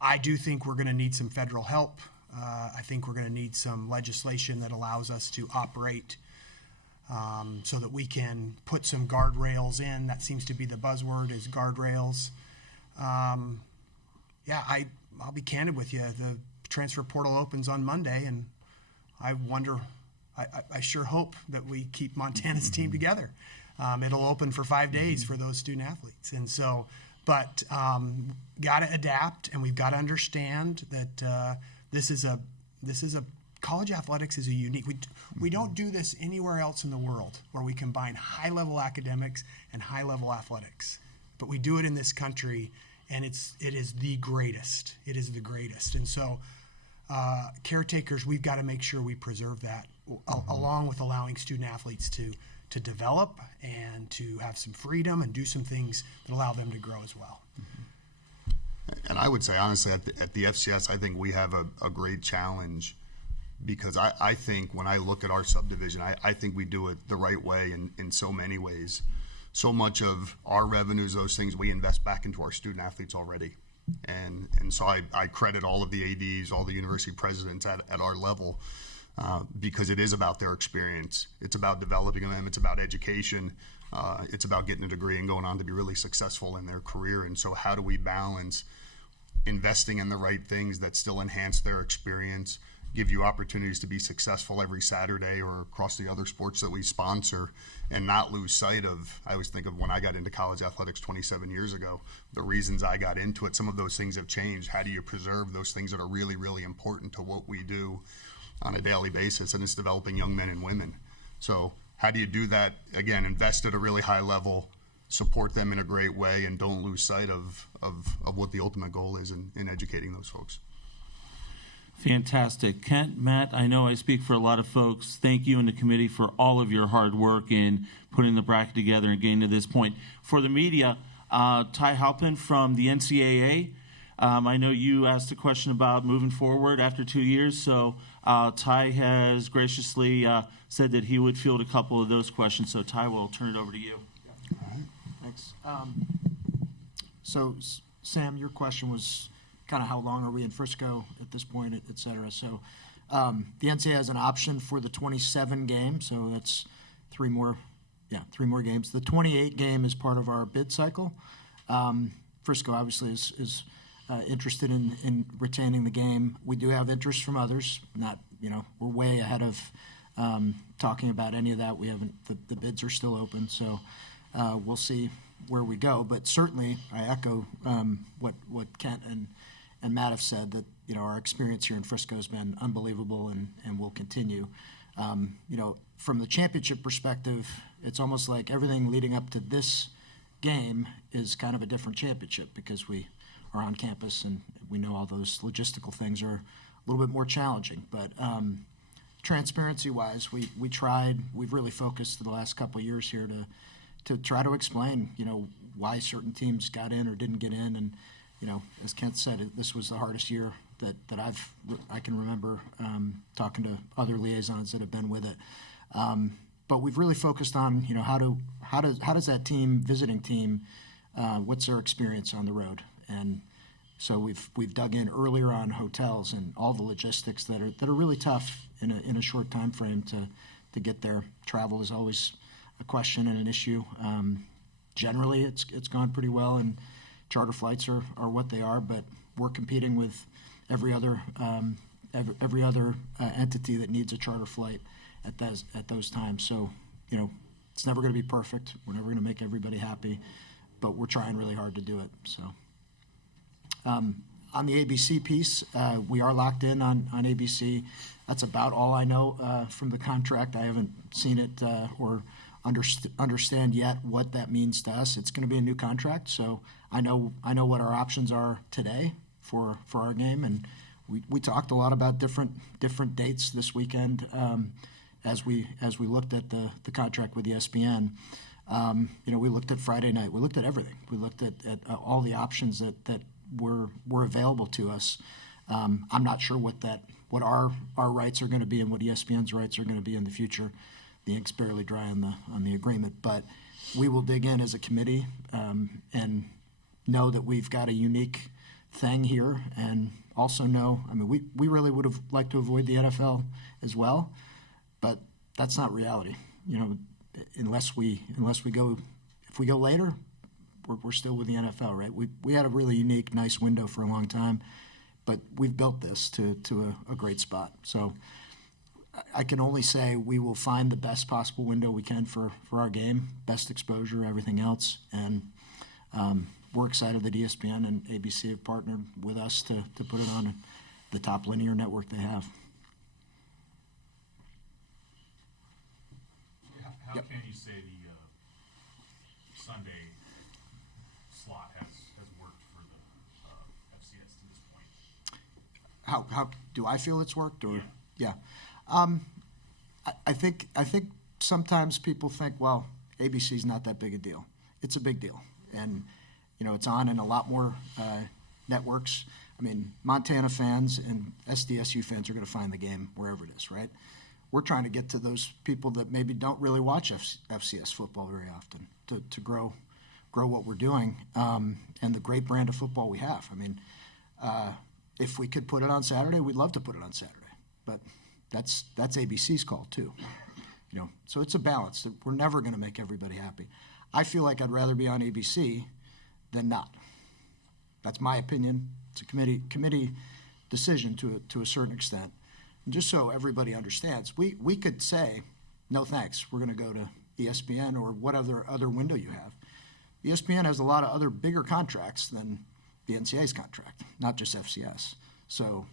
I do think we're going to need some federal help. I think we're going to need some legislation that allows us to operate so that we can put some guardrails in. That seems to be the buzzword, is guardrails. I'll be candid with you. The transfer portal opens on Monday, and I wonder, I sure hope that we keep Montana's team together. It'll open for 5 days for those student athletes. And so, but got to adapt, and we've got to understand that this is a college athletics is a unique. We don't do this anywhere else in the world where we combine high-level academics and high-level athletics. But we do it in this country, and it is the greatest. It is the greatest. And so caretakers, we've got to make sure we preserve that, along with allowing student athletes to develop and to have some freedom and do some things that allow them to grow as well. And I would say, honestly, at the FCS, I think we have a great challenge, because I think when I look at our subdivision, I think we do it the right way in so many ways. So much of our revenues, those things, we invest back into our student athletes already. And so I credit all of the ADs, all the university presidents at our level, because it is about their experience. It's about developing them. It's about education. It's about getting a degree and going on to be really successful in their career. And so how do we balance investing in the right things that still enhance their experience, give you opportunities to be successful every Saturday or across the other sports that we sponsor, and not lose sight of, I always think of when I got into college athletics 27 years ago, the reasons I got into it. Some of those things have changed. How do you preserve those things that are really, really important to what we do on a daily basis? And it's developing young men and women. So how do you do that? Again, invest at a really high level, support them in a great way, and don't lose sight of what the ultimate goal is in educating those folks. Fantastic. Kent, Matt, I know I speak for a lot of folks. Thank you and the committee for all of your hard work in putting the bracket together and getting to this point. For the media, Ty Halpin from the NCAA. I know you asked a question about moving forward after 2 years, so Ty has graciously said that he would field a couple of those questions. So Ty, we'll turn it over to you. Thanks. So Sam, your question was kind of how long are we in Frisco at this point, et cetera. So the NCAA has an option for the 27 game, so that's three more games. The 28 game is part of our bid cycle. Frisco obviously is interested in retaining the game. We do have interest from others. Not, we're way ahead of talking about any of that. We haven't. The bids are still open, so we'll see where we go. But certainly, I echo what Kent and Matt have said, that our experience here in Frisco has been unbelievable and will continue. From the championship perspective, it's almost like everything leading up to this game is kind of a different championship because we are on campus and we know all those logistical things are a little bit more challenging. But transparency-wise, we've really focused the last couple of years here to try to explain, why certain teams got in or didn't get in. And, as Kent said, this was the hardest year that I can remember talking to other liaisons that have been with it. But we've really focused on, how does that visiting team, what's their experience on the road? And so we've dug in earlier on hotels and all the logistics that are really tough in a short time frame to get there. Travel is always a question and an issue. Generally, it's gone pretty well, and charter flights are what they are. But we're competing with every other entity that needs a charter flight at those times. So it's never going to be perfect. We're never going to make everybody happy, but we're trying really hard to do it. So on the ABC piece, we are locked in on ABC. That's about all I know from the contract. I haven't seen it or understand yet what that means to us. It's going to be a new contract, so I know what our options are today for our game, and we talked a lot about different dates this weekend as we looked at the contract with ESPN. We looked at Friday night. We looked at everything. We looked at all the options that were available to us. I'm not sure what our rights are going to be and what ESPN's rights are going to be in the future. The ink's barely dry on the agreement, but we will dig in as a committee and know that we've got a unique thing here, and also know, we really would have liked to avoid the NFL as well, but that's not reality. Unless we go, if we go later, we're still with the NFL, right? We had a really unique, nice window for a long time, but we've built this to a great spot. So I can only say we will find the best possible window we can for our game, best exposure, everything else. And we're excited that ESPN and ABC have partnered with us to put it on the top linear network they have. How can you say the Sunday slot has worked for the FCS to this point? How do I feel it's worked? Or yeah. I think sometimes people think, well, ABC's not that big a deal. It's a big deal, and it's on in a lot more networks. Montana fans and SDSU fans are going to find the game wherever it is, right? We're trying to get to those people that maybe don't really watch FCS football very often to grow what we're doing and the great brand of football we have. If we could put it on Saturday, we'd love to put it on Saturday, but that's ABC's call too. So it's a balance. We're never going to make everybody happy. I feel like I'd rather be on ABC than not. That's my opinion. It's a committee decision to a certain extent. And just so everybody understands, we could say, no thanks, we're going to go to ESPN or whatever other window you have. ESPN has a lot of other bigger contracts than the NCAA's contract, not just FCS. So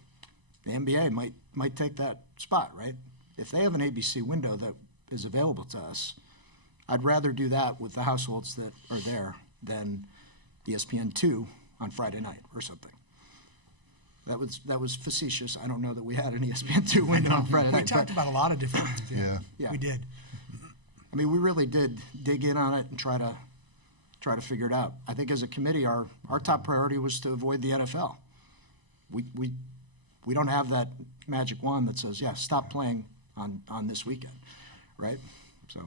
the NBA might take that spot, right? If they have an ABC window that is available to us, I'd rather do that with the households that are there than ESPN2 on Friday night or something. That was facetious. I don't know that we had an ESPN2 window on Friday night. We talked about a lot of different things. Yeah, we did. We really did dig in on it and try to figure it out. I think as a committee, our top priority was to avoid the NFL. We don't have that magic wand that says, yeah, stop playing on this weekend, right? So,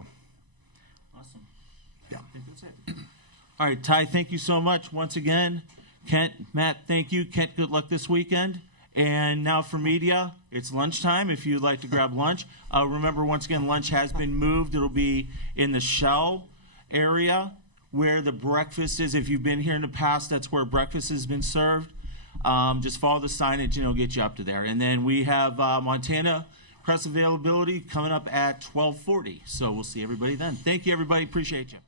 awesome. Yeah, I think that's it. All right, Ty, thank you so much once again. Kent, Matt, thank you. Kent, good luck this weekend. And now for media, it's lunchtime if you'd like to grab lunch. Remember, once again, lunch has been moved. It'll be in the shell area where the breakfast is. If you've been here in the past, that's where breakfast has been served. Just follow the signage and it'll get you up to there. And then we have Montana press availability coming up at 12:40. So we'll see everybody then. Thank you, everybody. Appreciate you.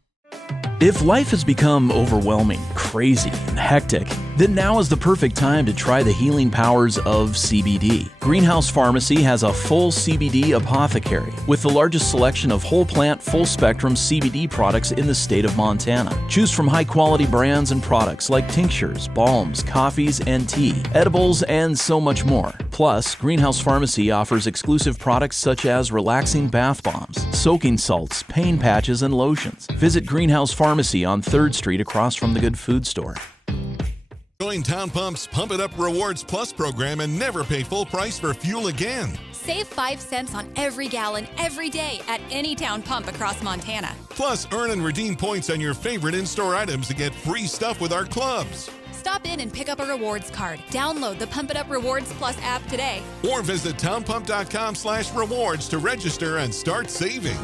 If life has become overwhelming, crazy, and hectic, then now is the perfect time to try the healing powers of CBD. Greenhouse Pharmacy has a full CBD apothecary with the largest selection of whole plant, full spectrum CBD products in the state of Montana. Choose from high quality brands and products like tinctures, balms, coffees, and tea, edibles, and so much more. Plus, Greenhouse Pharmacy offers exclusive products such as relaxing bath bombs, soaking salts, pain patches, and lotions. Visit Greenhouse Pharmacy on 3rd Street across from the Good Food Store. Join Town Pump's Pump It Up Rewards Plus program and never pay full price for fuel again. Save 5 cents on every gallon every day at any Town Pump across Montana. Plus, earn and redeem points on your favorite in-store items to get free stuff with our clubs. Stop in and pick up a rewards card. Download the Pump It Up Rewards Plus app today. Or visit townpump.com/rewards to register and start saving.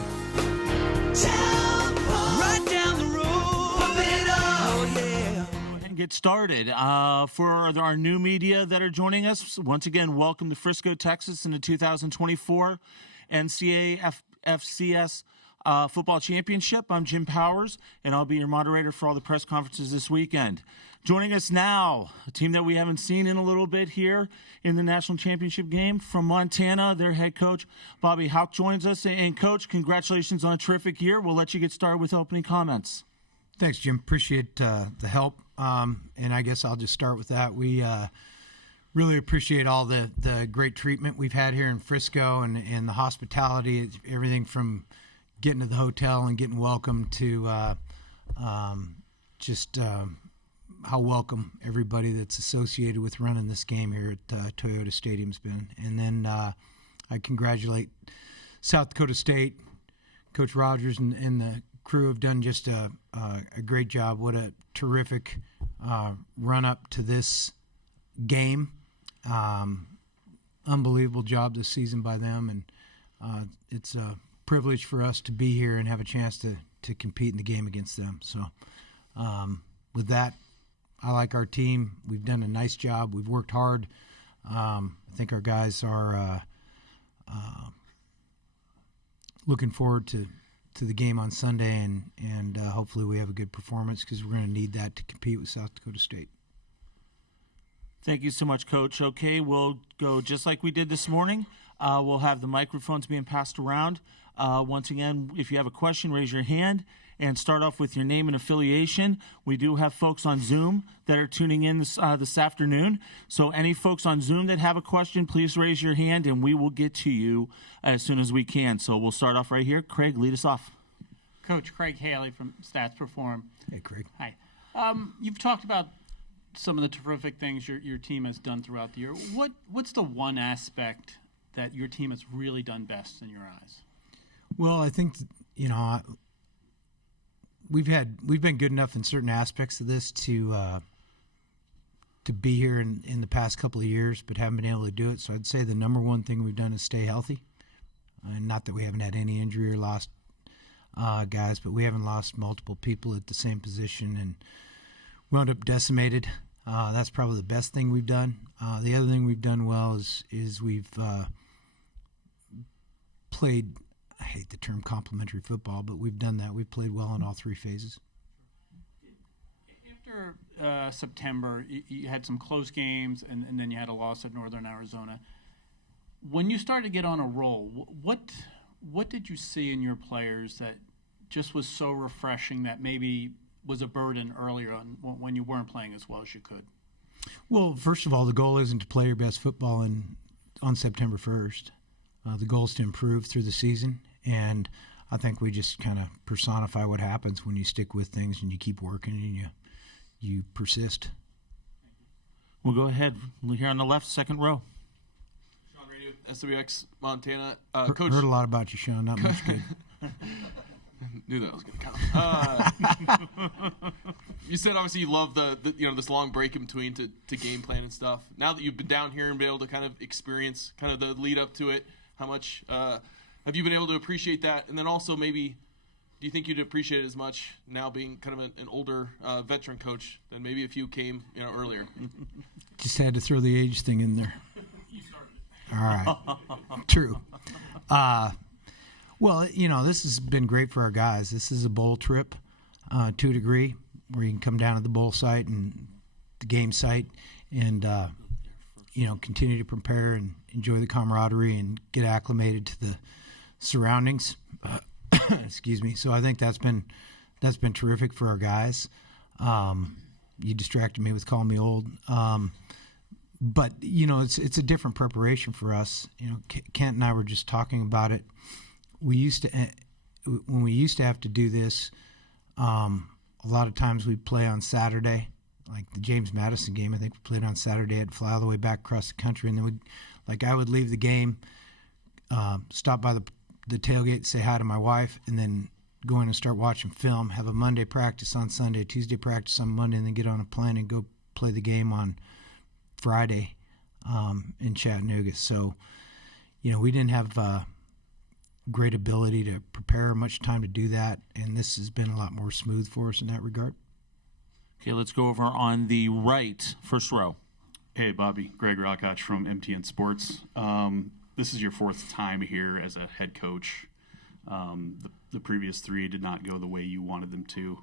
Right down the road, pump it up. Oh, yeah. And get started. For our new media that are joining us, once again, welcome to Frisco, Texas in the 2024 NCAA FCS Football Championship. I'm Jim Powers, and I'll be your moderator for all the press conferences this weekend. Joining us now, a team that we haven't seen in a little bit here in the national championship game from Montana. Their head coach, Bobby Hauck, joins us. And, Coach, congratulations on a terrific year. We'll let you get started with opening comments. Thanks, Jim. Appreciate the help. And I guess I'll just start with that. We really appreciate all the great treatment we've had here in Frisco and the hospitality. It's everything from getting to the hotel and getting welcome to how welcome everybody that's associated with running this game here at Toyota Stadium's been. And then I congratulate South Dakota State. Coach Rogers and the crew have done just a great job. What a terrific run-up to this game. Unbelievable job this season by them. And it's a privilege for us to be here and have a chance to compete in the game against them. So with that, I like our team. We've done a nice job. We've worked hard. I think our guys are looking forward to the game on Sunday, and hopefully we have a good performance because we're going to need that to compete with South Dakota State. Thank you so much, Coach. Okay, we'll go just like we did this morning. We'll have the microphones being passed around. Once again, if you have a question, raise your hand and start off with your name and affiliation. We do have folks on Zoom that are tuning in this afternoon. So any folks on Zoom that have a question, please raise your hand and we will get to you as soon as we can. So we'll start off right here. Craig, lead us off. Coach Craig Haley from Stats Perform. Hey, Craig. Hi. You've talked about some of the terrific things your team has done throughout the year. What's the one aspect that your team has really done best in your eyes? Well, I think, we've been good enough in certain aspects of this to be here in the past couple of years, but haven't been able to do it. So I'd say the number one thing we've done is stay healthy. Not that we haven't had any injury or lost guys, but we haven't lost multiple people at the same position and wound up decimated. That's probably the best thing we've done. The other thing we've done well is we've played, I hate the term complementary football, but we've done that. We've played well in all three phases. After September, you had some close games, and then you had a loss at Northern Arizona. When you started to get on a roll, what did you see in your players that just was so refreshing that maybe was a burden earlier on when you weren't playing as well as you could? Well, first of all, the goal isn't to play your best football on September 1st. The goal is to improve through the season, and I think we just kind of personify what happens when you stick with things and you keep working and you persist. We'll go ahead. We're here on the left, second row. SWX Montana. Coach, heard a lot about you, Sean. Not much good. Knew that was going to come. You said obviously you love the this long break in between to game plan and stuff. Now that you've been down here and been able to kind of experience kind of the lead up to it, how much have you been able to appreciate that? And then also maybe, do you think you'd appreciate it as much now being kind of an older veteran coach than maybe if you came earlier? Just had to throw the age thing in there. You started it. All right. True. Well, this has been great for our guys. This is a bowl trip to a degree where you can come down to the bowl site and the game site and, continue to prepare and enjoy the camaraderie and get acclimated to the surroundings. Excuse me. So I think that's been terrific for our guys. You distracted me with calling me old. But, it's a different preparation for us. Kent and I were just talking about it. When we used to have to do this, a lot of times we'd play on Saturday, like the James Madison game. I think we played on Saturday. I'd fly all the way back across the country, and then I would leave the game, stop by the tailgate, say hi to my wife, and then go in and start watching film, have a Monday practice on Sunday, Tuesday practice on Monday, and then get on a plane and go play the game on Friday in Chattanooga. So, we didn't have great ability to prepare, much time to do that, and this has been a lot more smooth for us in that regard. Okay, let's go over on the right, first row. Hey, Bobby. Greg Rockach from MTN Sports. This is your fourth time here as a head coach. The previous three did not go the way you wanted them to.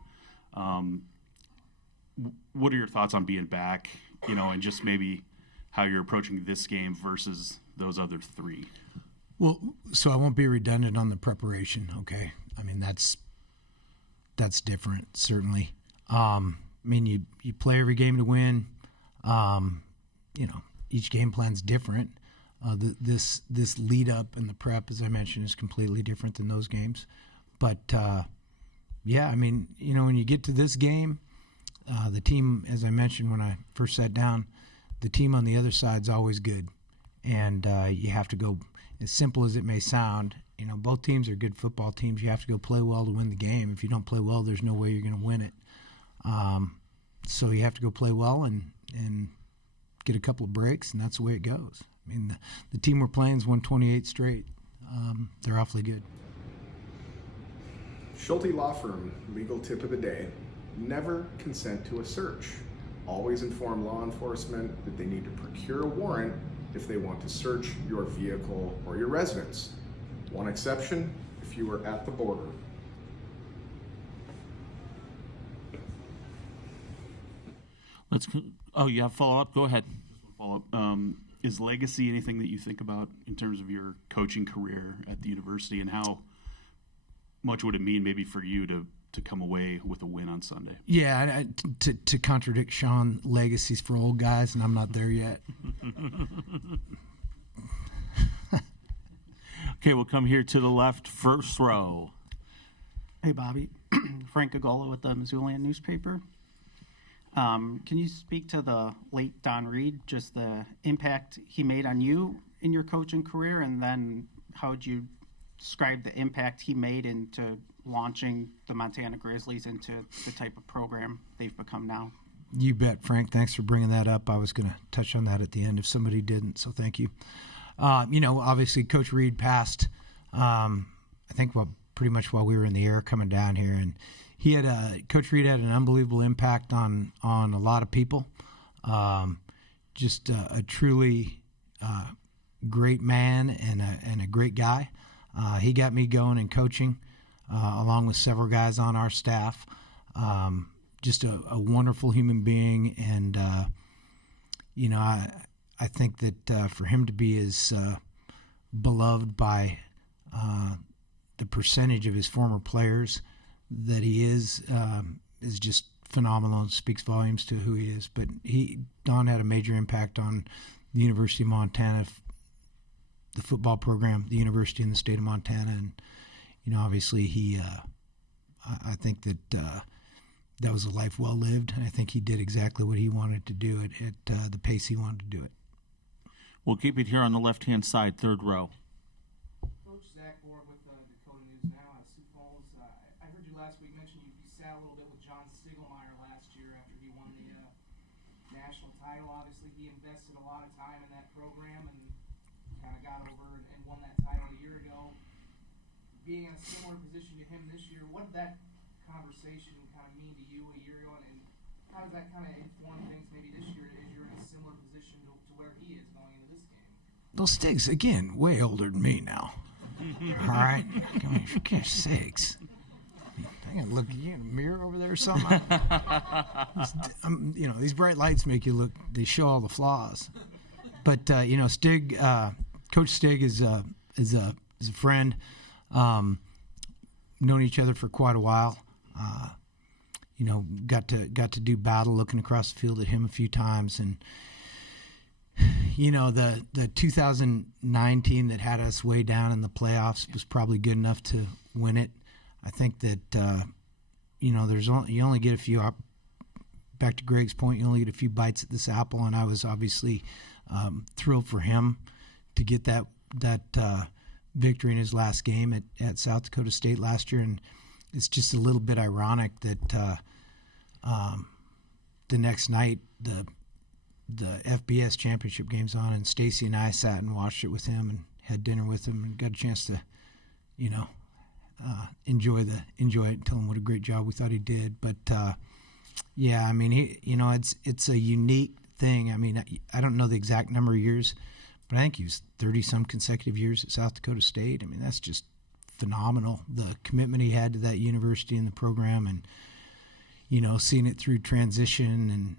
What are your thoughts on being back, and just maybe how you're approaching this game versus those other three? Well, so I won't be redundant on the preparation, okay? I mean, that's different, certainly. You play every game to win. Each game plan's different. This lead up and the prep, as I mentioned, is completely different than those games. But when you get to this game, the team, as I mentioned when I first sat down, the team on the other side's always good, and you have to go. As simple as it may sound, both teams are good football teams. You have to go play well to win the game. If you don't play well, there's no way you're going to win it. So you have to go play well and get a couple of breaks, and that's the way it goes. I mean, the team we're playing's won 28 straight. They're awfully good. Schulte Law Firm, legal tip of the day. Never consent to a search. Always inform law enforcement that they need to procure a warrant if they want to search your vehicle or your residence. One exception, if you are at the border. You have follow-up? Go ahead. Follow-up. Is legacy anything that you think about in terms of your coaching career at the university, and how much would it mean maybe for you to come away with a win on Sunday? Yeah, to contradict Sean, legacy's for old guys, and I'm not there yet. Okay, we'll come here to the left, first row. Hey, Bobby. Frank Agola with the Missoulian newspaper. Can you speak to the late Don Reed, just the impact he made on you in your coaching career, and then how would you describe the impact he made into launching the Montana Grizzlies into the type of program they've become now? You bet, Frank. Thanks for bringing that up. I was going to touch on that at the end if somebody didn't, so thank you. Obviously, Coach Reed passed, I think, pretty much while we were in the air coming down here, and Coach Reed had an unbelievable impact on a lot of people. Just a truly great man and a great guy. He got me going in coaching, along with several guys on our staff. Just a wonderful human being, and I think that for him to be as beloved by the percentage of his former players that he is just phenomenal and speaks volumes to who he is. But Don had a major impact on the University of Montana, the football program, the university in the state of Montana, and obviously I think that that was a life well lived, and I think he did exactly what he wanted to do at the pace he wanted to do it. We'll keep it here on the left-hand side, third row. Coach Zach Moore with Dakota News Now. Sioux Falls sat a little bit with John Stiglmeyer last year after he won the national title. Obviously, he invested a lot of time in that program and kind of got over and won that title a year ago. Being in a similar position to him this year, what did that conversation kind of mean to you a year ago, and how does that kind of inform things maybe this year as you're in a similar position to where he is going into this game? Those Stig's, again, way older than me now. All right? I mean, for gosh sakes. I gotta look at you in a mirror over there or something. These bright lights make you look, they show all the flaws. But, Stig, Coach Stig is a friend. Known each other for quite a while. Got to do battle looking across the field at him a few times, and the 2009 that had us way down in the playoffs was probably good enough to win it. I think that you only get a few. Back to Greg's point, you only get a few bites at this apple, and I was obviously thrilled for him to get that victory in his last game at South Dakota State last year. And it's just a little bit ironic that the next night the FBS championship game's on, and Stacy and I sat and watched it with him and had dinner with him and got a chance to enjoy it and tell him what a great job we thought he did. But it's a unique thing. I mean, I don't know the exact number of years, but I think he was 30-some consecutive years at South Dakota State. I mean, that's just phenomenal, the commitment he had to that university and the program, and, seeing it through transition and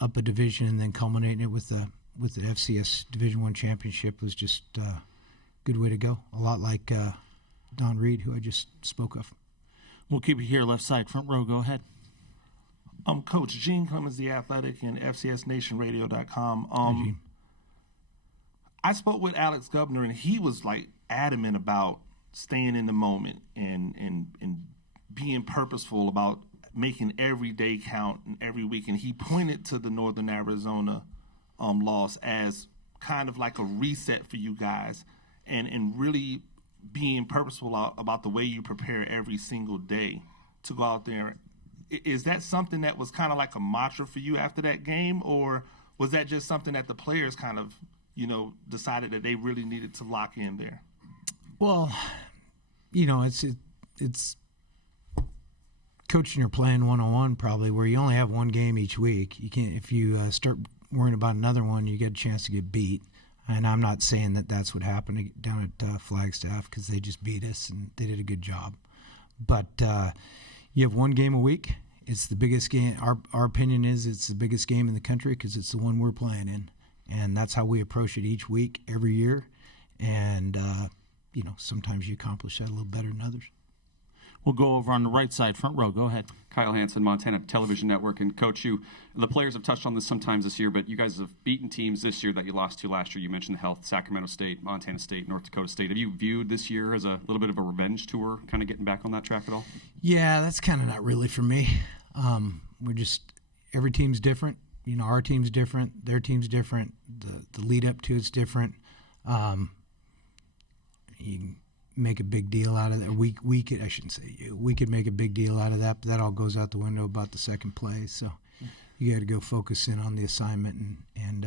up a division and then culminating it with the FCS Division I championship was just a good way to go. A lot like Don Reed, who I just spoke of. We'll keep it here, left side, front row. Go ahead. Coach Gene Clemens, The Athletic, and FCSNationRadio.com. I spoke with Alex Gubner, and he was adamant about staying in the moment and being purposeful about making every day count and every week. And he pointed to the Northern Arizona loss as kind of like a reset for you guys, and really being purposeful about the way you prepare every single day to go out there. Is that something that was kind of like a mantra for you after that game, or was that just something that the players kind of decided that they really needed to lock in there? Well, it's coaching or playing one-on-one probably, where you only have one game each week. You can't, if you start worrying about another one, you get a chance to get beat. And I'm not saying that that's what happened down at Flagstaff, because they just beat us and they did a good job. But you have one game a week. It's the biggest game. Our opinion is it's the biggest game in the country because it's the one we're playing in. And that's how we approach it each week, every year. And, sometimes you accomplish that a little better than others. We'll go over on the right side, front row. Go ahead. Kyle Hansen, Montana Television Network. And Coach, the players have touched on this sometimes this year, but you guys have beaten teams this year that you lost to last year. You mentioned the Health, Sacramento State, Montana State, North Dakota State. Have you viewed this year as a little bit of a revenge tour, kind of getting back on that track at all? Yeah, that's kind of not really for me. Every team's different. Our team's different. Their team's different. The lead up to it's different. You can make a big deal out of that. We could make a big deal out of that, but that all goes out the window about the second play. So you got to go focus in on the assignment and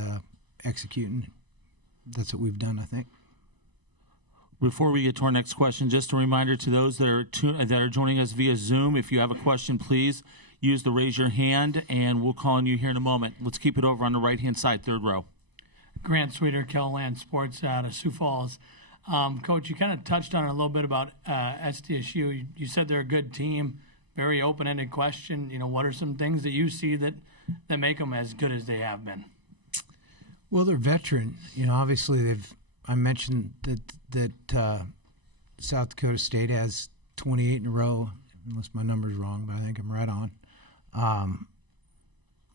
executing. That's what we've done, I think. Before we get to our next question, just a reminder to those that are joining us via Zoom, if you have a question, please use the raise your hand, and we'll call on you here in a moment. Let's keep it over on the right-hand side, third row. Grant Sweeter, Kelland Sports out of Sioux Falls. Coach, you kind of touched on it a little bit about SDSU. You said they're a good team. Very open-ended question. What are some things that you see that make them as good as they have been? Well, they're veteran. Obviously I mentioned that South Dakota State has 28 in a row, unless my number's wrong, but I think I'm right on.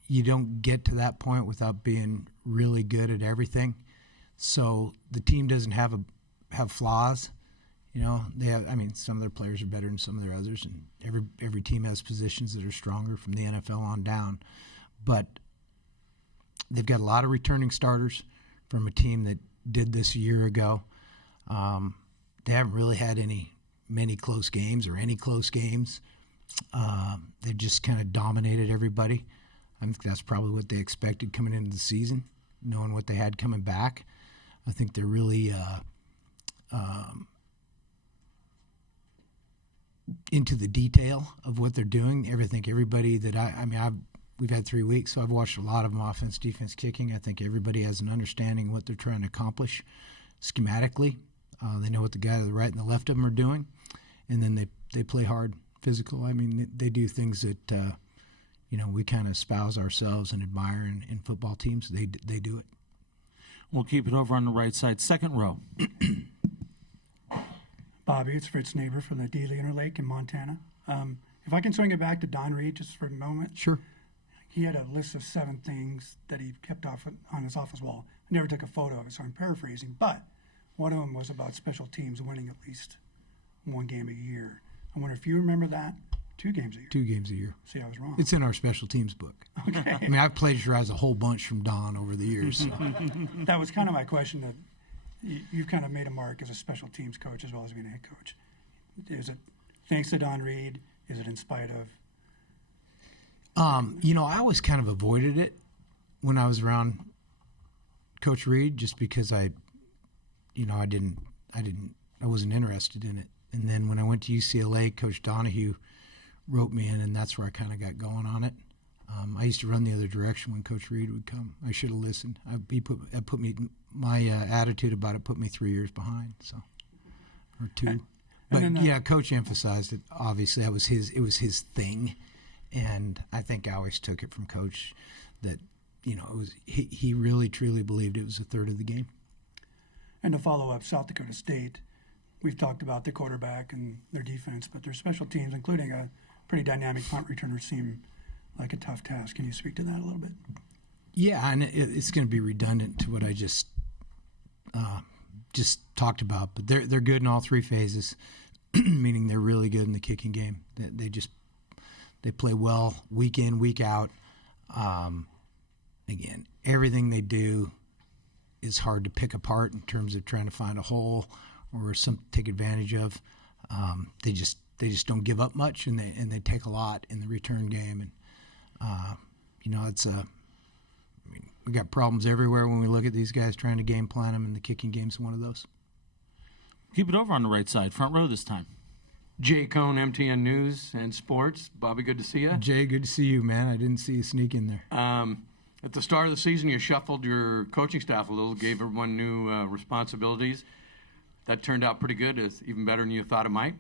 You don't get to that point without being really good at everything. So the team doesn't have flaws. They have. Some of their players are better than some of their others, and every team has positions that are stronger from the NFL on down. But they've got a lot of returning starters from a team that did this a year ago. They haven't really had many close games or any close games. They just kind of dominated everybody. I think that's probably what they expected coming into the season, knowing what they had coming back. I think they're really into the detail of what they're doing. Everybody that we've had 3 weeks, so I've watched a lot of them, offense, defense, kicking. I think everybody has an understanding of what they're trying to accomplish schematically. They know what the guy to the right and the left of them are doing, and then they play hard, physical. I mean, they do things that we kind of espouse ourselves and admire in football teams. They do it. We'll keep it over on the right side, second row. Bobby, it's Fritz Neighbor from the Dealey Interlake in Montana. If I can swing it back to Don Reed just for a moment. Sure. He had a list of 7 things that he kept off on his office wall. I never took a photo of it, so I'm paraphrasing. But one of them was about special teams winning at least 1 game a year. I wonder if you remember that. 2 games a year. 2 games a year. See, I was wrong. It's in our special teams book. Okay. I mean, I've plagiarized a whole bunch from Don over the years. So. That was kind of my question. That you've kind of made a mark as a special teams coach as well as being a head coach. Is it thanks to Don Reed? Is it in spite of? I always kind of avoided it when I was around Coach Reed, just because I wasn't interested in it. And then when I went to UCLA, Coach Donahue wrote me in, and that's where I kind of got going on it. I used to run the other direction when Coach Reed would come. I should have listened. My attitude about it put me 3 years behind, or 2. But Coach emphasized it. Obviously, it was his thing, and I think I always took it from Coach that he really truly believed it was a third of the game. And to follow up, South Dakota State, we've talked about the quarterback and their defense, but their special teams, including a pretty dynamic punt returner, seem like a tough task. Can you speak to that a little bit? Yeah, and it's going to be redundant to what I just talked about, but they're good in all 3 phases, meaning they're really good in the kicking game. They play well week in, week out. Again, everything they do is hard to pick apart in terms of trying to find a hole or take advantage of. They just don't give up much, and they take a lot in the return game. And we got problems everywhere when we look at these guys trying to game plan them, and the kicking game's one of those. Keep it over on the right side, front row this time. Jay Cohn, MTN News and Sports. Bobby, good to see you. Jay, good to see you, man. I didn't see you sneak in there. At the start of the season, you shuffled your coaching staff a little, gave everyone new responsibilities. That turned out pretty good. It's even better than you thought it might.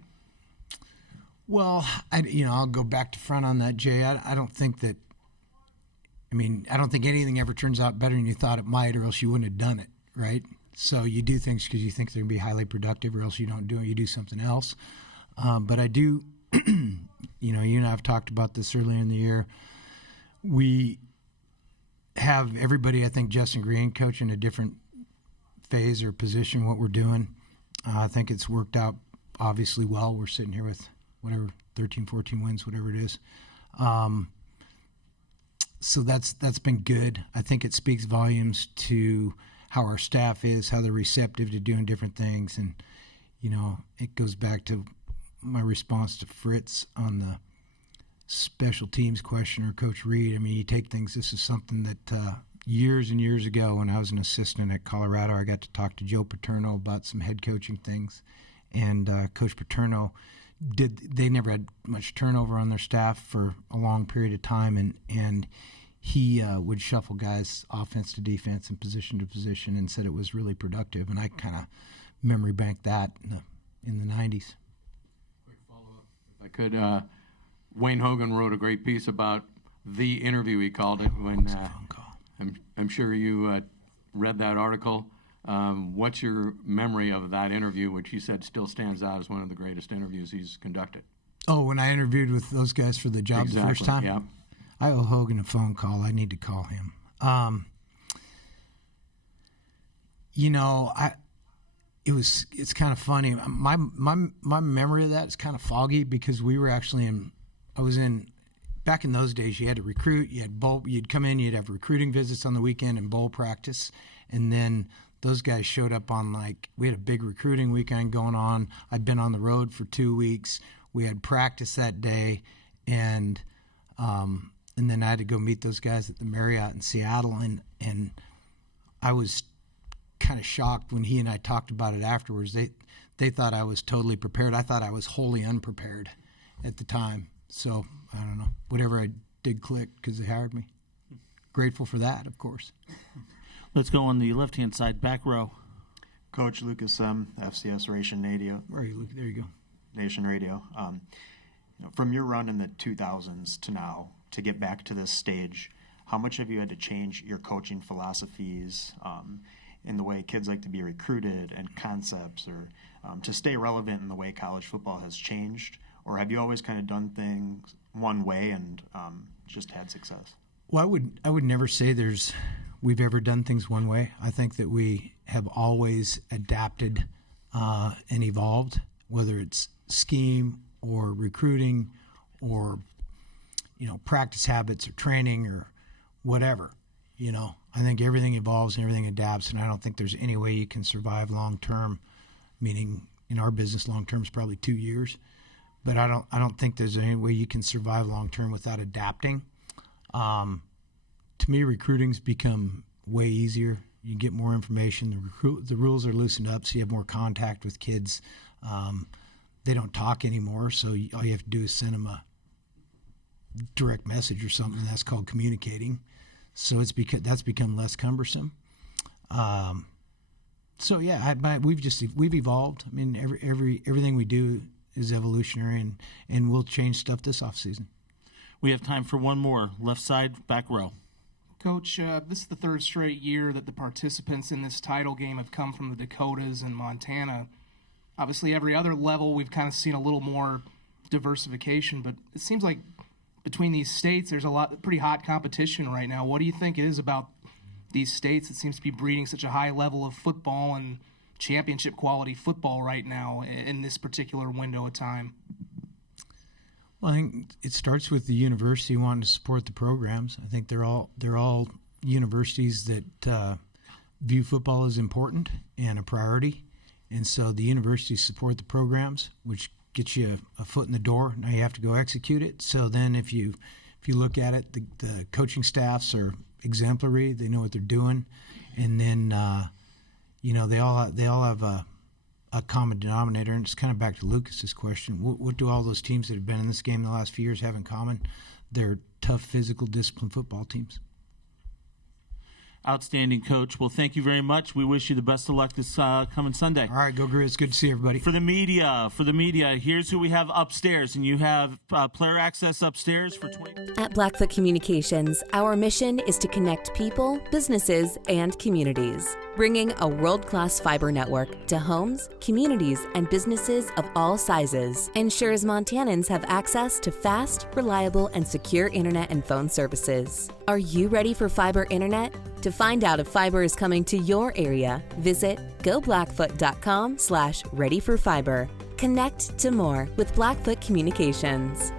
Well, I'll go back to front on that, Jay. I don't think anything ever turns out better than you thought it might, or else you wouldn't have done it, right? So you do things because you think they're going to be highly productive, or else you don't do it. You do something else. But I do, you and I have talked about this earlier in the year. We have everybody, I think, Justin Green coaching a different phase or position, what we're doing. I think it's worked out obviously well. We're sitting here with 13, 14 wins, whatever it is. So that's been good. I think it speaks volumes to how our staff is, how they're receptive to doing different things. And, it goes back to my response to Fritz on the special teams question, or Coach Reed. I mean, you take things, this is something that years and years ago when I was an assistant at Colorado, I got to talk to Joe Paterno about some head coaching things. And Coach Paterno they never had much turnover on their staff for a long period of time, and he would shuffle guys offense to defense and position to position, and said it was really productive. And I kind of memory banked that in the 90s. Quick follow-up, if I could. Wayne Hogan wrote a great piece about the interview, he called it, when I'm sure you read that article. What's your memory of that interview, which he said still stands out as one of the greatest interviews he's conducted? Oh, when I interviewed with those guys for the job the first time? Yeah. I owe Hogan a phone call. I need to call him. It's kind of funny. My memory of that is kind of foggy, because we were actually back in those days, you had to recruit, you'd come in, you'd have recruiting visits on the weekend and bowl practice. And then those guys showed up on, we had a big recruiting weekend going on. I'd been on the road for 2 weeks. We had practice that day, and then I had to go meet those guys at the Marriott in Seattle, and I was kind of shocked when he and I talked about it afterwards. They thought I was totally prepared. I thought I was wholly unprepared at the time. So I don't know, whatever I did clicked because they hired me. Grateful for that, of course. Let's go on the left-hand side, back row. Coach Lucas FCS Nation Radio. Where are you, Luke? There you go. Nation Radio. From your run in the 2000s to now, to get back to this stage, how much have you had to change your coaching philosophies in the way kids like to be recruited and concepts, or to stay relevant in the way college football has changed? Or have you always kind of done things one way and just had success? Well, I would never say we've ever done things one way. I think that we have always adapted and evolved, whether it's scheme or recruiting or practice habits or training or whatever. I think everything evolves and everything adapts, and I don't think there's any way you can survive long term. Meaning, in our business, long term is probably 2 years, but I don't think there's any way you can survive long term without adapting. To me, recruiting's become way easier. You get more information. The rules are loosened up, so you have more contact with kids. They don't talk anymore, so all you have to do is send them a direct message or something. That's called communicating. So that's become less cumbersome. So yeah, we've evolved. I mean, everything we do is evolutionary, and we'll change stuff this offseason. We have time for one more. Left side, back row. Coach, this is the third straight year that the participants in this title game have come from the Dakotas and Montana. Obviously, every other level we've kind of seen a little more diversification, but it seems like between these states there's pretty hot competition right now. What do you think it is about these states that seems to be breeding such a high level of football and championship quality football right now in this particular window of time? Well, I think it starts with the university wanting to support the programs. I think they're all universities that view football as important and a priority, and so the universities support the programs, which gets you a foot in the door. Now you have to go execute it. So then, if you look at it, the coaching staffs are exemplary. They know what they're doing, and then they all have a common denominator, and it's kind of back to Lucas's question. What do all those teams that have been in this game the last few years have in common? They're tough, physical, disciplined football teams. Outstanding, Coach. Well, thank you very much. We wish you the best of luck this coming Sunday. All right, go Grizz. Good to see everybody. For the media, here's who we have upstairs, and you have player access upstairs for 20. At Blackfoot Communications, our mission is to connect people, businesses, and communities, bringing a world-class fiber network to homes, communities, and businesses of all sizes. Ensures Montanans have access to fast, reliable, and secure internet and phone services. Are you ready for fiber internet? To find out if fiber is coming to your area, visit goblackfoot.com/readyforfiber. Connect to more with Blackfoot Communications.